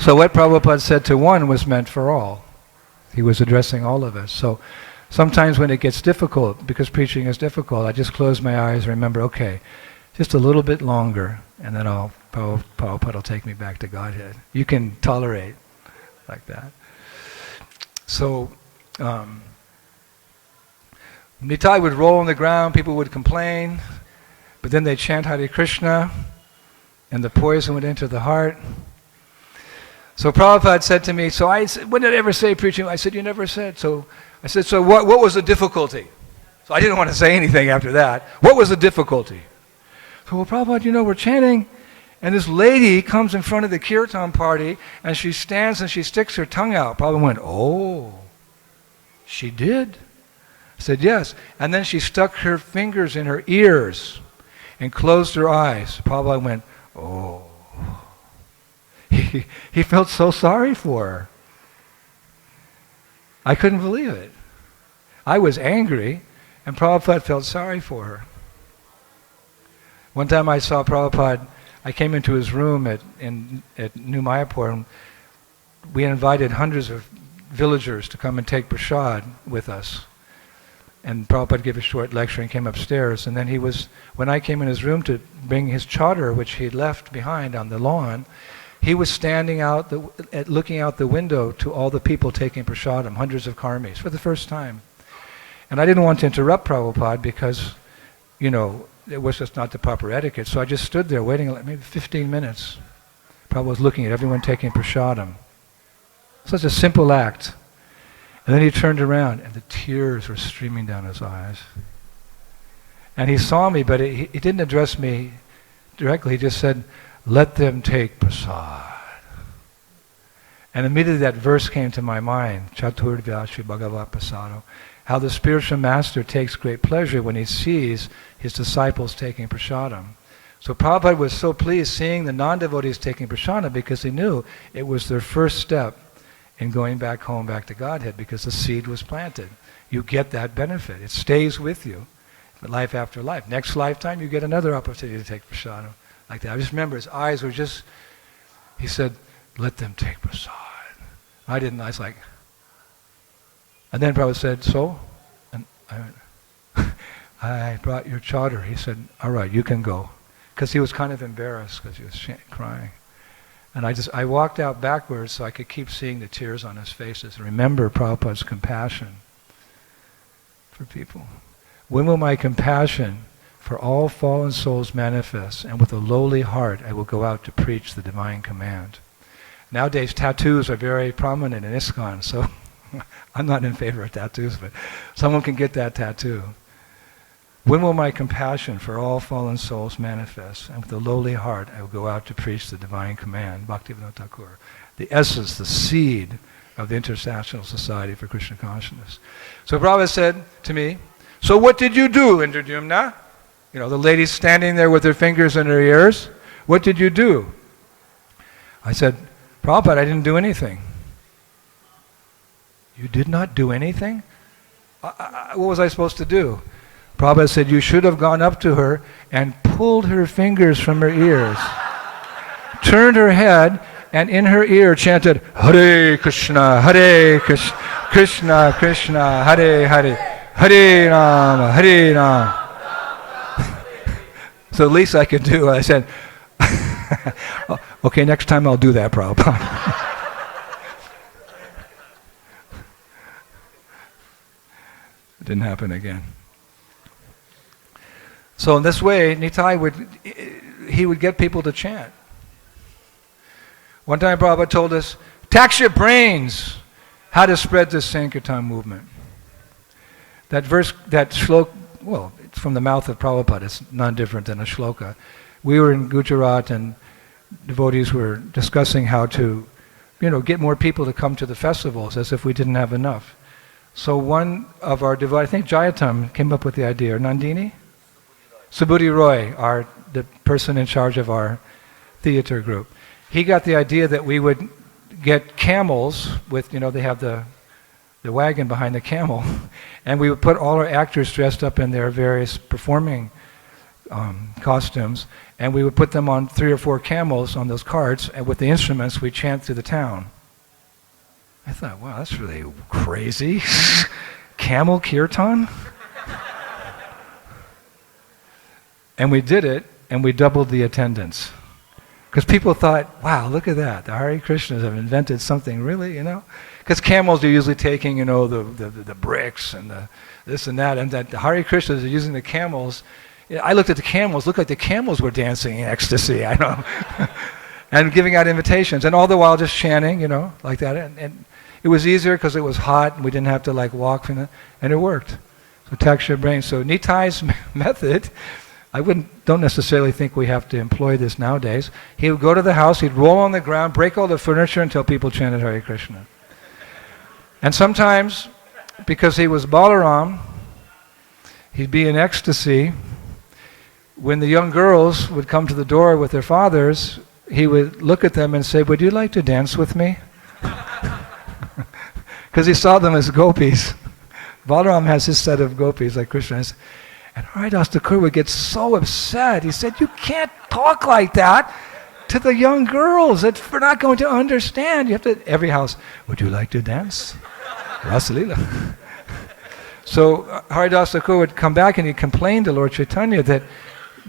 So what Prabhupada said to one was meant for all. He was addressing all of us. So sometimes when it gets difficult, because preaching is difficult, I just close my eyes and remember, okay, just a little bit longer, and then Prabhupada will take me back to Godhead. You can tolerate like that. So Nitai would roll on the ground, people would complain, but then they'd chant Hare Krishna, and the poison would enter the heart. So Prabhupada said to me, so I said, when did I ever say preaching? I said, you never said. So I said, so what was the difficulty? So I didn't want to say anything after that. What was the difficulty? So, well, Prabhupada, we're chanting, and this lady comes in front of the kirtan party, and she stands and she sticks her tongue out. Prabhupada went, oh, she did? I said, yes. And then she stuck her fingers in her ears and closed her eyes. Prabhupada went, oh. He felt so sorry for her. I couldn't believe it. I was angry, and Prabhupada felt sorry for her. One time I saw Prabhupada, I came into his room at New Mayapur, and we invited hundreds of villagers to come and take prasad with us. And Prabhupada gave a short lecture and came upstairs. And then when I came in his room to bring his chadar, which he'd left behind on the lawn, he was standing out, looking out the window to all the people taking prasadam, hundreds of karmis, for the first time. And I didn't want to interrupt Prabhupada because, it was just not the proper etiquette. So I just stood there waiting like maybe 15 minutes. Prabhupada was looking at everyone taking prasadam. Such a simple act. And then he turned around and the tears were streaming down his eyes. And he saw me, but he didn't address me directly. He just said, let them take prasad. And immediately that verse came to my mind, Chaturdvyashi Bhagavat Prasado, how the spiritual master takes great pleasure when he sees his disciples taking prasadam. So Prabhupada was so pleased seeing the non-devotees taking prasadam because he knew it was their first step in going back home, back to Godhead, because the seed was planted. You get that benefit. It stays with you, life after life. Next lifetime, you get another opportunity to take prasadam. Like that. I just remember his eyes were just, he said, let them take prasad. I was like, and then Prabhupada said, so? And I went, I brought your chadar. He said, all right, you can go. Because he was kind of embarrassed because he was crying. And I walked out backwards so I could keep seeing the tears on his faces and remember Prabhupada's compassion for people. When will my compassion for all fallen souls manifest, and with a lowly heart I will go out to preach the divine command. Nowadays tattoos are very prominent in ISKCON, so I'm not in favor of tattoos, but someone can get that tattoo. When will my compassion for all fallen souls manifest, and with a lowly heart I will go out to preach the divine command, Bhaktivinoda Thakur, the essence, the seed of the International Society for Krishna Consciousness. So Prabhupada said to me, so what did you do, Indradyumna? The lady standing there with her fingers in her ears. What did you do? I said, Prabhupada, I didn't do anything. You did not do anything? What was I supposed to do? Prabhupada said, you should have gone up to her and pulled her fingers from her ears, turned her head, and in her ear chanted, Hare Krishna, Krishna Krishna, Hare Hare, Hare Rama, Hare Rama. So the least I could do, I said, Okay, next time I'll do that, Prabhupada. It didn't happen again. So in this way, Nitai would get people to chant. One time Prabhupada told us, tax your brains how to spread this Sankirtan movement. That verse, that shloka, well, it's from the mouth of Prabhupada, it's not different than a shloka. We were in Gujarat and devotees were discussing how to, get more people to come to the festivals, as if we didn't have enough. So one of our devotees, I think Jayatam came up with the idea, or Nandini? Subhuti Roy, the person in charge of our theater group. He got the idea that we would get camels with, they have the wagon behind the camel, and we would put all our actors dressed up in their various performing costumes, and we would put them on 3 or 4 camels on those carts, and with the instruments we'd chant through the town. I thought, wow, that's really crazy. Camel kirtan? And we did it, and we doubled the attendance. Because people thought, wow, look at that. The Hare Krishnas have invented something really, Because camels are usually taking, the bricks and this and that, and that the Hare Krishnas are using the camels. I looked at the camels, looked like the camels were dancing in ecstasy, I know. And giving out invitations, and all the while just chanting, like that. And it was easier because it was hot, and we didn't have to walk, and it worked. So tax your brain. So Nitai's method, don't necessarily think we have to employ this nowadays. He would go to the house, he'd roll on the ground, break all the furniture until people chanted Hare Krishna. And sometimes, because he was Balaram, he'd be in ecstasy. When the young girls would come to the door with their fathers, he would look at them and say, would you like to dance with me? Because he saw them as gopis. Balaram has his set of gopis like Krishna. And Haridas Thakur would get so upset. He said, you can't talk like that to the young girls. We're not going to understand. You have to, every house, would you like to dance? Rasalila. So Haridas Thakur would come back and he'd complain to Lord Chaitanya that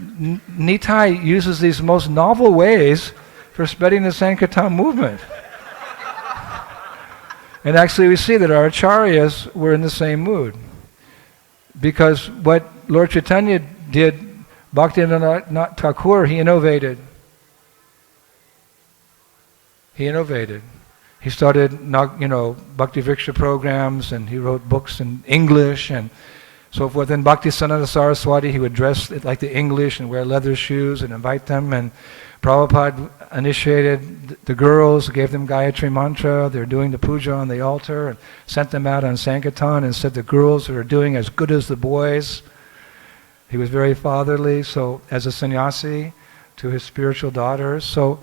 Nitai uses these most novel ways for spreading the Sankirtan movement. And actually we see that our acharyas were in the same mood. Because what Lord Chaitanya did, Bhaktivinoda Thakur, he innovated. He started, Bhakti Vriksha programs, and he wrote books in English and so forth. And Bhakti Siddhanta Saraswati, he would dress like the English and wear leather shoes and invite them. And Prabhupada initiated the girls, gave them Gayatri Mantra. They're doing the puja on the altar, and sent them out on Sankirtan and said the girls are doing as good as the boys. He was very fatherly, so as a sannyasi to his spiritual daughters. So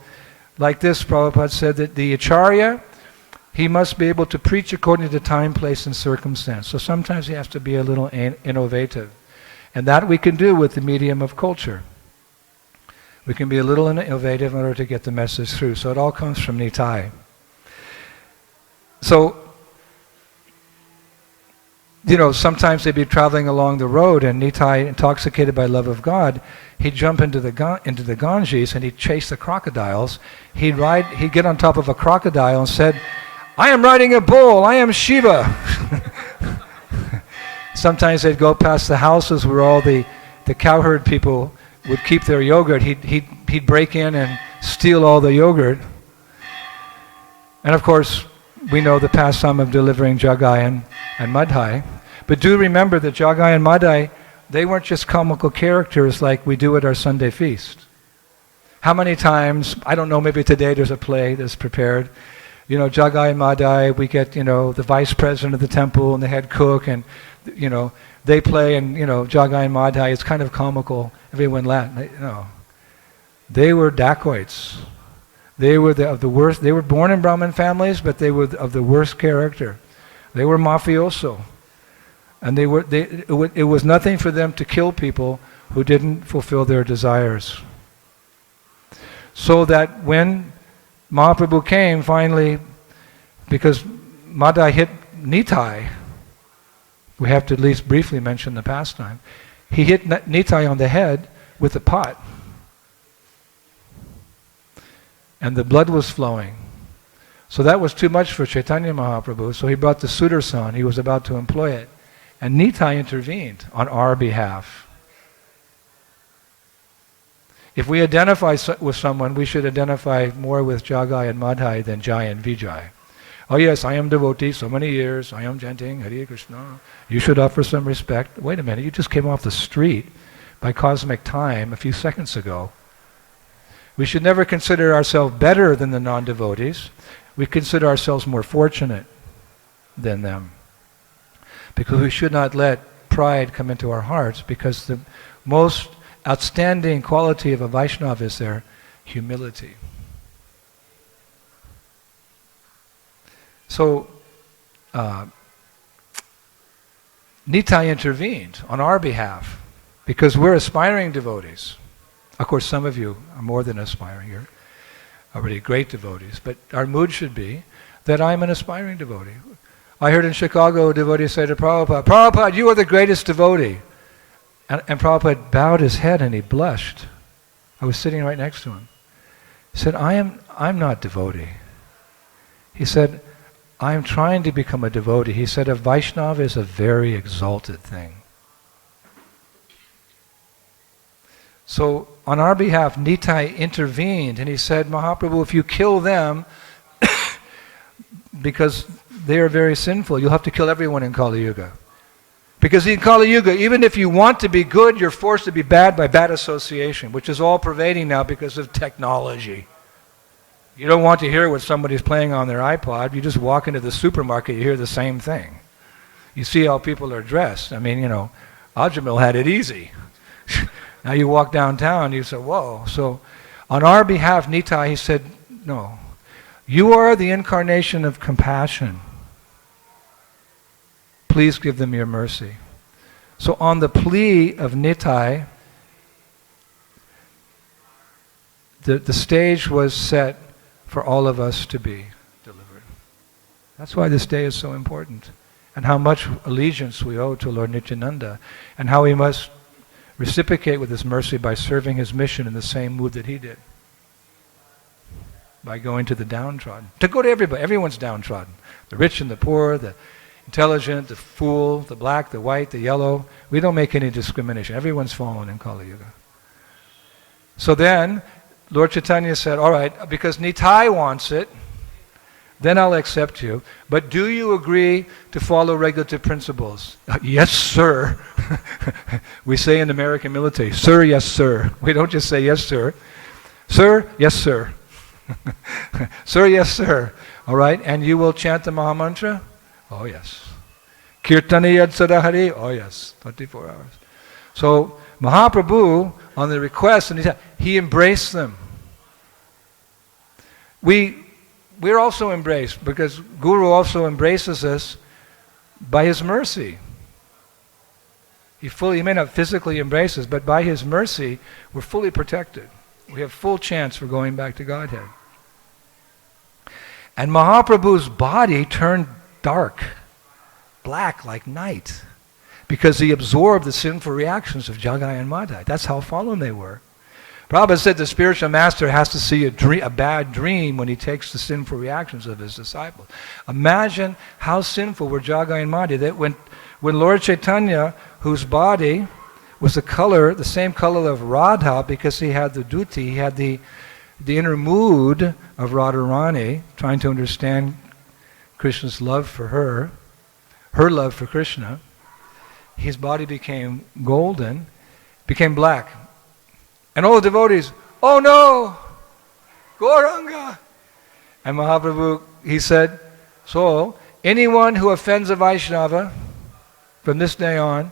like this, Prabhupada said that the acharya, he must be able to preach according to time, place, and circumstance. So sometimes he has to be a little innovative. And that we can do with the medium of culture. We can be a little innovative in order to get the message through. So it all comes from Nitai. So, sometimes they'd be traveling along the road, and Nitai, intoxicated by love of God, he'd jump into the Ganges and he'd chase the crocodiles. He'd get on top of a crocodile and said, I am riding a bull, I am Shiva. Sometimes they'd go past the houses where all the cowherd people would keep their yogurt. He'd break in and steal all the yogurt. And of course, we know the pastime of delivering Jagai and Madhai. But do remember that Jagai and Madhai, they weren't just comical characters like we do at our Sunday feast. How many times, I don't know, maybe today there's a play that's prepared. Jagai and Madhai, we get, the vice president of the temple and the head cook, and, they play, and, Jagai and Madhai, it's kind of comical. Everyone laughed. No. They were dacoits. They were of the worst. They were born in Brahmin families, but they were of the worst character. They were mafioso. And it was nothing for them to kill people who didn't fulfill their desires. So that when Mahaprabhu came finally, because Madhai hit Nitai, we have to at least briefly mention the pastime. He hit Nitai on the head with a pot. and the blood was flowing. So that was too much for Chaitanya Mahaprabhu, so he brought the Sudarshan. He was about to employ it. And Nitai intervened on our behalf. If we identify with someone, we should identify more with Jagai and Madhai than Jai and Vijay. Oh yes, I am devotee, so many years, I am chanting Hare Krishna. You should offer some respect. Wait a minute, you just came off the street by cosmic time a few seconds ago. We should never consider ourselves better than the non-devotees. We consider ourselves more fortunate than them. Because we should not let pride come into our hearts, because the most outstanding quality of a Vaishnava is their humility. So, Nitai intervened on our behalf because we're aspiring devotees. Of course, some of you are more than aspiring. You're already great devotees. But our mood should be that I'm an aspiring devotee. I heard in Chicago a devotee say to Prabhupada, Prabhupada, you are the greatest devotee. And Prabhupada bowed his head and he blushed. I was sitting right next to him. He said, I'm not devotee. He said, I'm trying to become a devotee. He said, a Vaishnava is a very exalted thing. So on our behalf, Nitai intervened and he said, Mahaprabhu, if you kill them, because they are very sinful, you'll have to kill everyone in Kali Yuga. Because in Kali Yuga, even if you want to be good, you're forced to be bad by bad association, which is all pervading now because of technology. You don't want to hear what somebody's playing on their iPod. You just walk into the supermarket, you hear the same thing. You see how people are dressed. I mean, Ajamil had it easy. Now you walk downtown, you say, whoa. So on our behalf, Nitai, he said, no. You are the incarnation of compassion. Please give them your mercy. So on the plea of Nitai, the stage was set for all of us to be delivered. That's why this day is so important, and how much allegiance we owe to Lord Nityananda, and how we must reciprocate with his mercy by serving his mission in the same mood that he did, by going to the downtrodden. To go to everybody. Everyone's downtrodden. The rich and the poor, the intelligent, the fool, the black, the white, the yellow. We don't make any discrimination. Everyone's fallen in Kali Yuga. So then, Lord Chaitanya said, all right, because Nitai wants it, then I'll accept you. But do you agree to follow regulative principles? Yes, sir. We say in the American military, sir, yes, sir. We don't just say yes, sir. Sir, yes, sir. Sir, yes, sir. All right, and you will chant the Mahamantra? Oh, yes. Kirtani yad sadahari? Oh, yes, 24 hours. So Mahaprabhu, on the request, and he embraced them. We're also embraced because Guru also embraces us by his mercy. He may not physically embrace us, but by his mercy, we're fully protected. We have full chance for going back to Godhead. And Mahaprabhu's body turned dark, black like night, because he absorbed the sinful reactions of Jagai and Madhai. That's how fallen they were. Prabhupada said the spiritual master has to see a bad dream when he takes the sinful reactions of his disciples. Imagine how sinful were Jagai and Madhai, that when Lord Chaitanya, whose body was the same color of Radha, because he had the duti, he had the inner mood of Radharani, trying to understand Krishna's love for her love for Krishna, his body became golden, became black. And all the devotees, oh no, Gauranga. And Mahaprabhu, he said, so anyone who offends a Vaishnava, from this day on,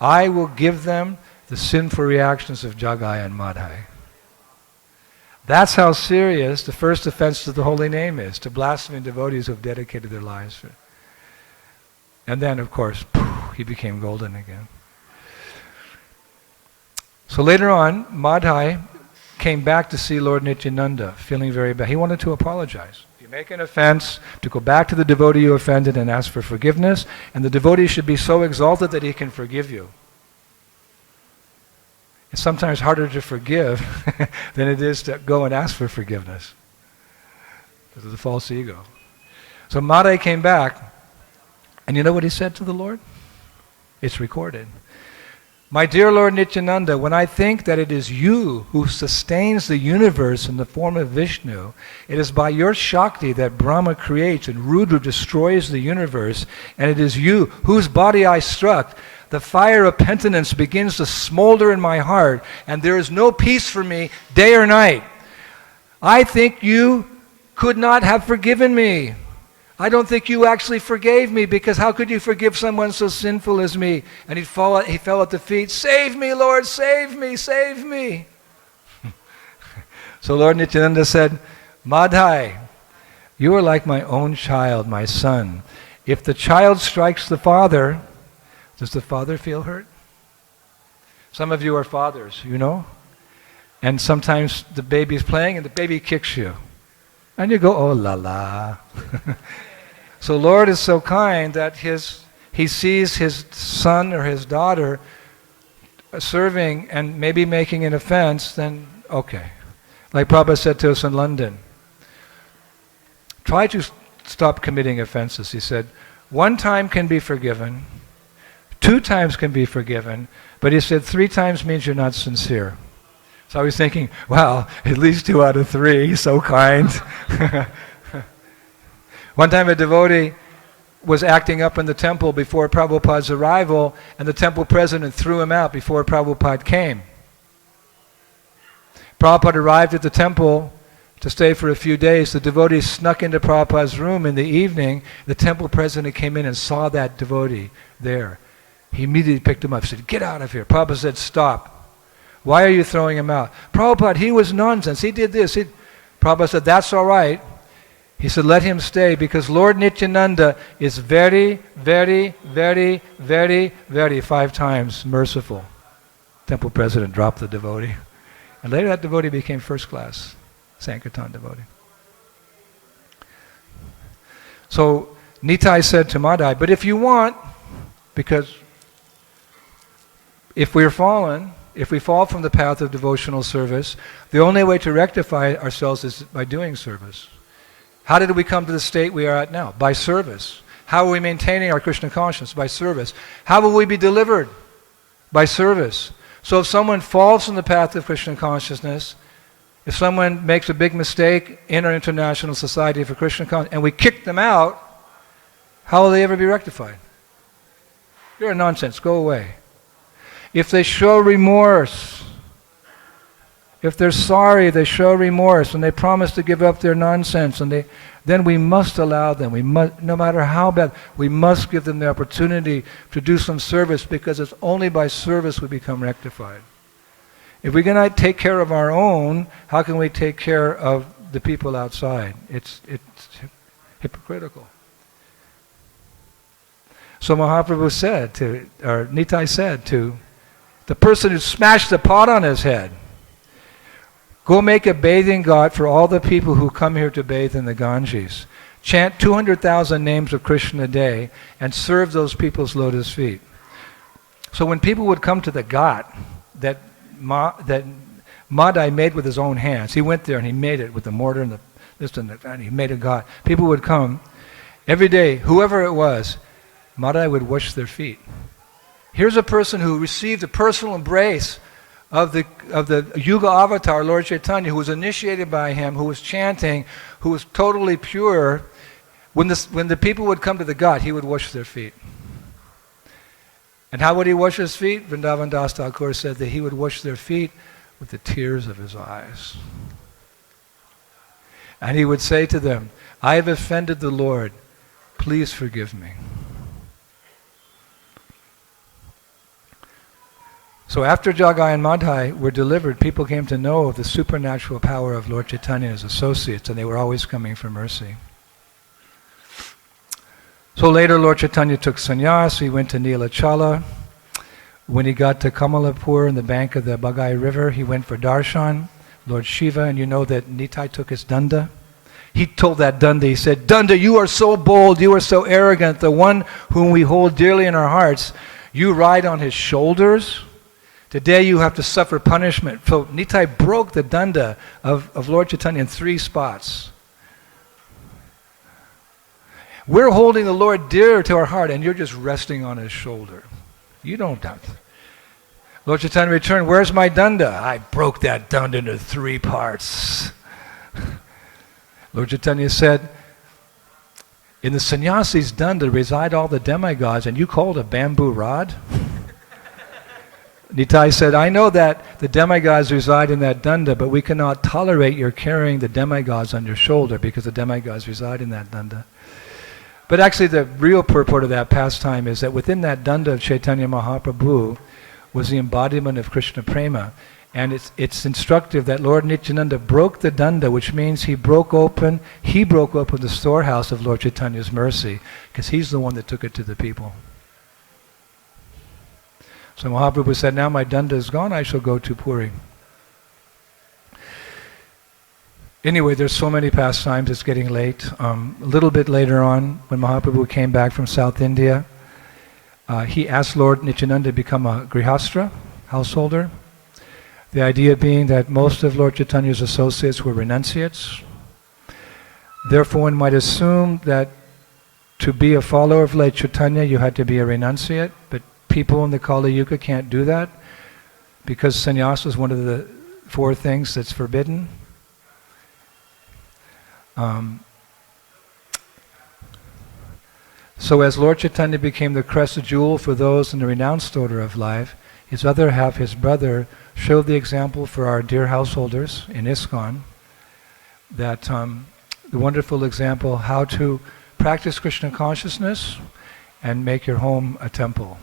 I will give them the sinful reactions of Jagai and Madhai. That's how serious the first offense to the holy name is, to blaspheming devotees who have dedicated their lives for it. And then, of course, he became golden again. So later on, Madhai came back to see Lord Nityananda, feeling very bad. He wanted to apologize. If you make an offense, to go back to the devotee you offended and ask for forgiveness, and the devotee should be so exalted that he can forgive you. It's sometimes harder to forgive than it is to go and ask for forgiveness. This is a false ego. So Madai came back, and you know what he said to the Lord? It's recorded. My dear Lord Nityananda, when I think that it is you who sustains the universe in the form of Vishnu, it is by your Shakti that Brahma creates and Rudra destroys the universe, and it is you whose body I struck, the fire of penitence begins to smolder in my heart, and there is no peace for me day or night. I think you could not have forgiven me. I don't think you actually forgave me, because how could you forgive someone so sinful as me? And he fell at the feet. Save me, Lord, save me, save me. So Lord Nityananda said, Madhai, you are like my own child, my son. If the child strikes the father, does the father feel hurt? Some of you are fathers, you know? And sometimes the baby is playing and the baby kicks you. And you go, oh la la. So Lord is so kind that he sees his son or his daughter serving and maybe making an offense, then okay. Like Prabhupada said to us in London, try to stop committing offenses. He said, 1 time can be forgiven, 2 times can be forgiven, but he said 3 times means you're not sincere. So I was thinking, wow, at least 2 out of 3, he's so kind. One time a devotee was acting up in the temple before Prabhupada's arrival, and the temple president threw him out before Prabhupada came. Prabhupada arrived at the temple to stay for a few days. The devotee snuck into Prabhupada's room in the evening. The temple president came in and saw that devotee there. He immediately picked him up and said, get out of here. Prabhupada said, stop. Why are you throwing him out? Prabhupada, he was nonsense. He did this. Prabhupada said, that's all right. He said, let him stay, because Lord Nityananda is very, very, very, very, very 5 times merciful. Temple president dropped the devotee. And later that devotee became first class Sankirtan devotee. So Nitai said to Madai, but if you want, because if we're fallen, if we fall from the path of devotional service, the only way to rectify ourselves is by doing service. How did we come to the state we are at now? By service. How are we maintaining our Krishna consciousness? By service. How will we be delivered? By service. So if someone falls from the path of Krishna consciousness, if someone makes a big mistake in our International Society for Krishna Consciousness, and we kick them out, how will they ever be rectified? You're a nonsense, go away. If they show remorse, if they're sorry, they show remorse, and they promise to give up their nonsense, and then we must allow them. No matter how bad, we must give them the opportunity to do some service, because it's only by service we become rectified. If we cannot take care of our own, how can we take care of the people outside? It's hypocritical. So Mahaprabhu said or Nitai said to the person who smashed the pot on his head, go make a bathing ghat for all the people who come here to bathe in the Ganges. Chant 200,000 names of Krishna a day and serve those people's lotus feet. So when people would come to the ghat that Madai made with his own hands, he went there and he made it with the mortar and this and that, and he made a ghat. People would come every day, whoever it was, Madai would wash their feet. Here's a person who received a personal embrace of the Yuga avatar, Lord Chaitanya, who was initiated by him, who was chanting, who was totally pure. When the people would come to the ghat, he would wash their feet. And how would he wash his feet? Vrindavan Das Thakur said that he would wash their feet with the tears of his eyes. And he would say to them, I have offended the Lord, please forgive me. So after Jagai and Madhai were delivered, people came to know of the supernatural power of Lord Chaitanya and his associates, and they were always coming for mercy. So later Lord Chaitanya took sannyas, he went to Nilachala. When he got to Kamalapur in the bank of the Bagai River, he went for darshan, Lord Shiva, and you know that Nitai took his danda. He told that danda, he said, Danda, you are so bold, you are so arrogant, the one whom we hold dearly in our hearts, you ride on his shoulders. Today you have to suffer punishment. So Nitai broke the danda of Lord Chaitanya in 3 spots. We're holding the Lord dear to our heart, and you're just resting on his shoulder. You don't doubt. Lord Chaitanya returned, where's my danda? I broke that danda into 3 parts. Lord Chaitanya said, in the sannyasi's danda reside all the demigods, and you call it a bamboo rod? Nitai said, I know that the demigods reside in that danda, but we cannot tolerate your carrying the demigods on your shoulder because the demigods reside in that danda. But actually the real purport of that pastime is that within that danda of Chaitanya Mahaprabhu was the embodiment of Krishna Prema. And it's instructive that Lord Nityananda broke the danda, which means he broke open the storehouse of Lord Chaitanya's mercy, because he's the one that took it to the people. So Mahaprabhu said, now my danda is gone, I shall go to Puri. Anyway, there's so many pastimes, it's getting late. A little bit later on, when Mahaprabhu came back from South India, he asked Lord Nityananda to become a grihastra, householder. The idea being that most of Lord Chaitanya's associates were renunciates. Therefore, one might assume that to be a follower of Lord Chaitanya, you had to be a renunciate, but people in the Kali Yuga can't do that because sannyasa is one of the 4 things that's forbidden. So as Lord Chaitanya became the crest jewel for those in the renounced order of life, his other half, his brother, showed the example for our dear householders in ISKCON, that the wonderful example how to practice Krishna consciousness and make your home a temple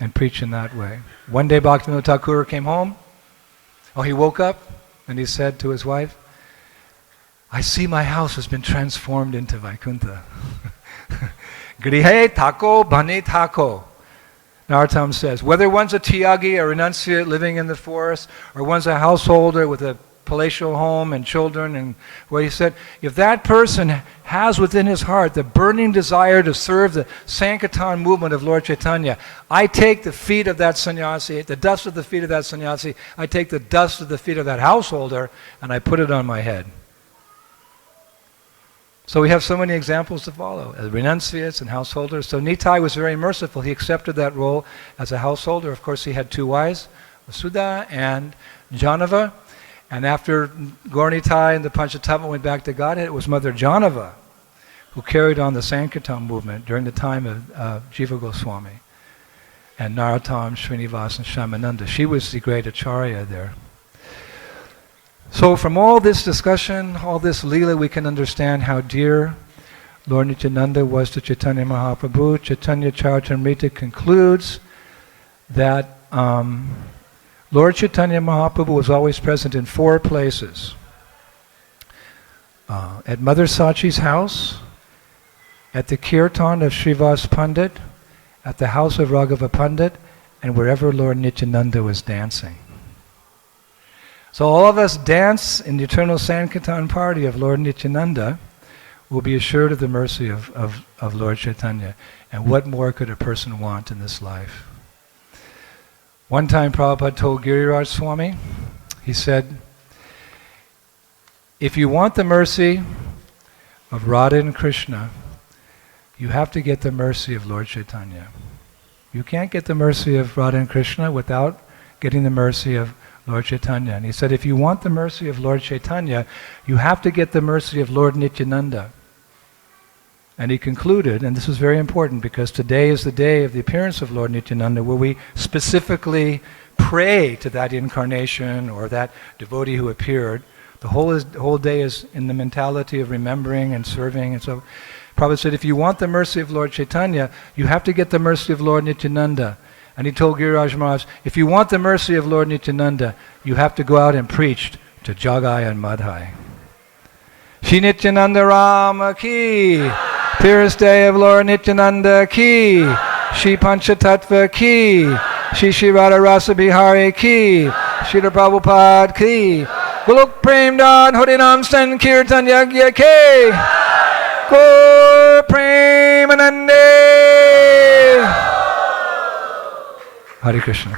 and preach in that way. One day Bhaktivinoda Thakur came home. He woke up and he said to his wife, I see my house has been transformed into Vaikuntha. Grihe thako bhani thako. Narottam says, whether one's a tyagi, a renunciate living in the forest, or one's a householder with a palatial home and children, and what he said, if that person has within his heart the burning desire to serve the Sankirtan movement of Lord Chaitanya, I take the feet of that sannyasi, the dust of the feet of that sannyasi, I take the dust of the feet of that householder, and I put it on my head. So we have so many examples to follow, as renunciates and householders. So Nitai was very merciful. He accepted that role as a householder. Of course, he had 2 wives, Vasudha and Janava. And after Gaur Nitai and the Panchatattva went back to Godhead, it was Mother Janava who carried on the Sankirtan movement during the time of Jiva Goswami and Narottam, Srinivas, and Shyamananda. She was the great acharya there. So from all this discussion, all this Leela, we can understand how dear Lord Nityananda was to Chaitanya Mahaprabhu. Chaitanya Charitamrita concludes that Lord Chaitanya Mahaprabhu was always present in 4 places. At Mother Sachi's house, at the kirtan of Srivas Pandit, at the house of Raghava Pandit, and wherever Lord Nityananda was dancing. So all of us dance in the eternal Sankirtan party of Lord Nityananda will be assured of the mercy of Lord Chaitanya. And what more could a person want in this life? One time Prabhupada told Giriraj Swami, he said, if you want the mercy of Radha and Krishna, you have to get the mercy of Lord Chaitanya. You can't get the mercy of Radha and Krishna without getting the mercy of Lord Chaitanya. And he said, if you want the mercy of Lord Chaitanya, you have to get the mercy of Lord Nityananda. And he concluded, and this is very important because today is the day of the appearance of Lord Nityananda, where we specifically pray to that incarnation or that devotee who appeared. The whole day is in the mentality of remembering and serving. And so Prabhupada said, if you want the mercy of Lord Chaitanya, you have to get the mercy of Lord Nityananda. And he told Giriraj Maharaj, if you want the mercy of Lord Nityananda, you have to go out and preach to Jagai and Madhai. Shri Nityananda Rama ki, appearance day of Lord Nityananda ki, Shri Panchatattva ki, Shri Radha Rasa Bihari ki, Shri Prabhupada ki, Gulok Prem Dan Harinam Sankirtan Yagya ki, Gaur Premanande. Hare Krishna.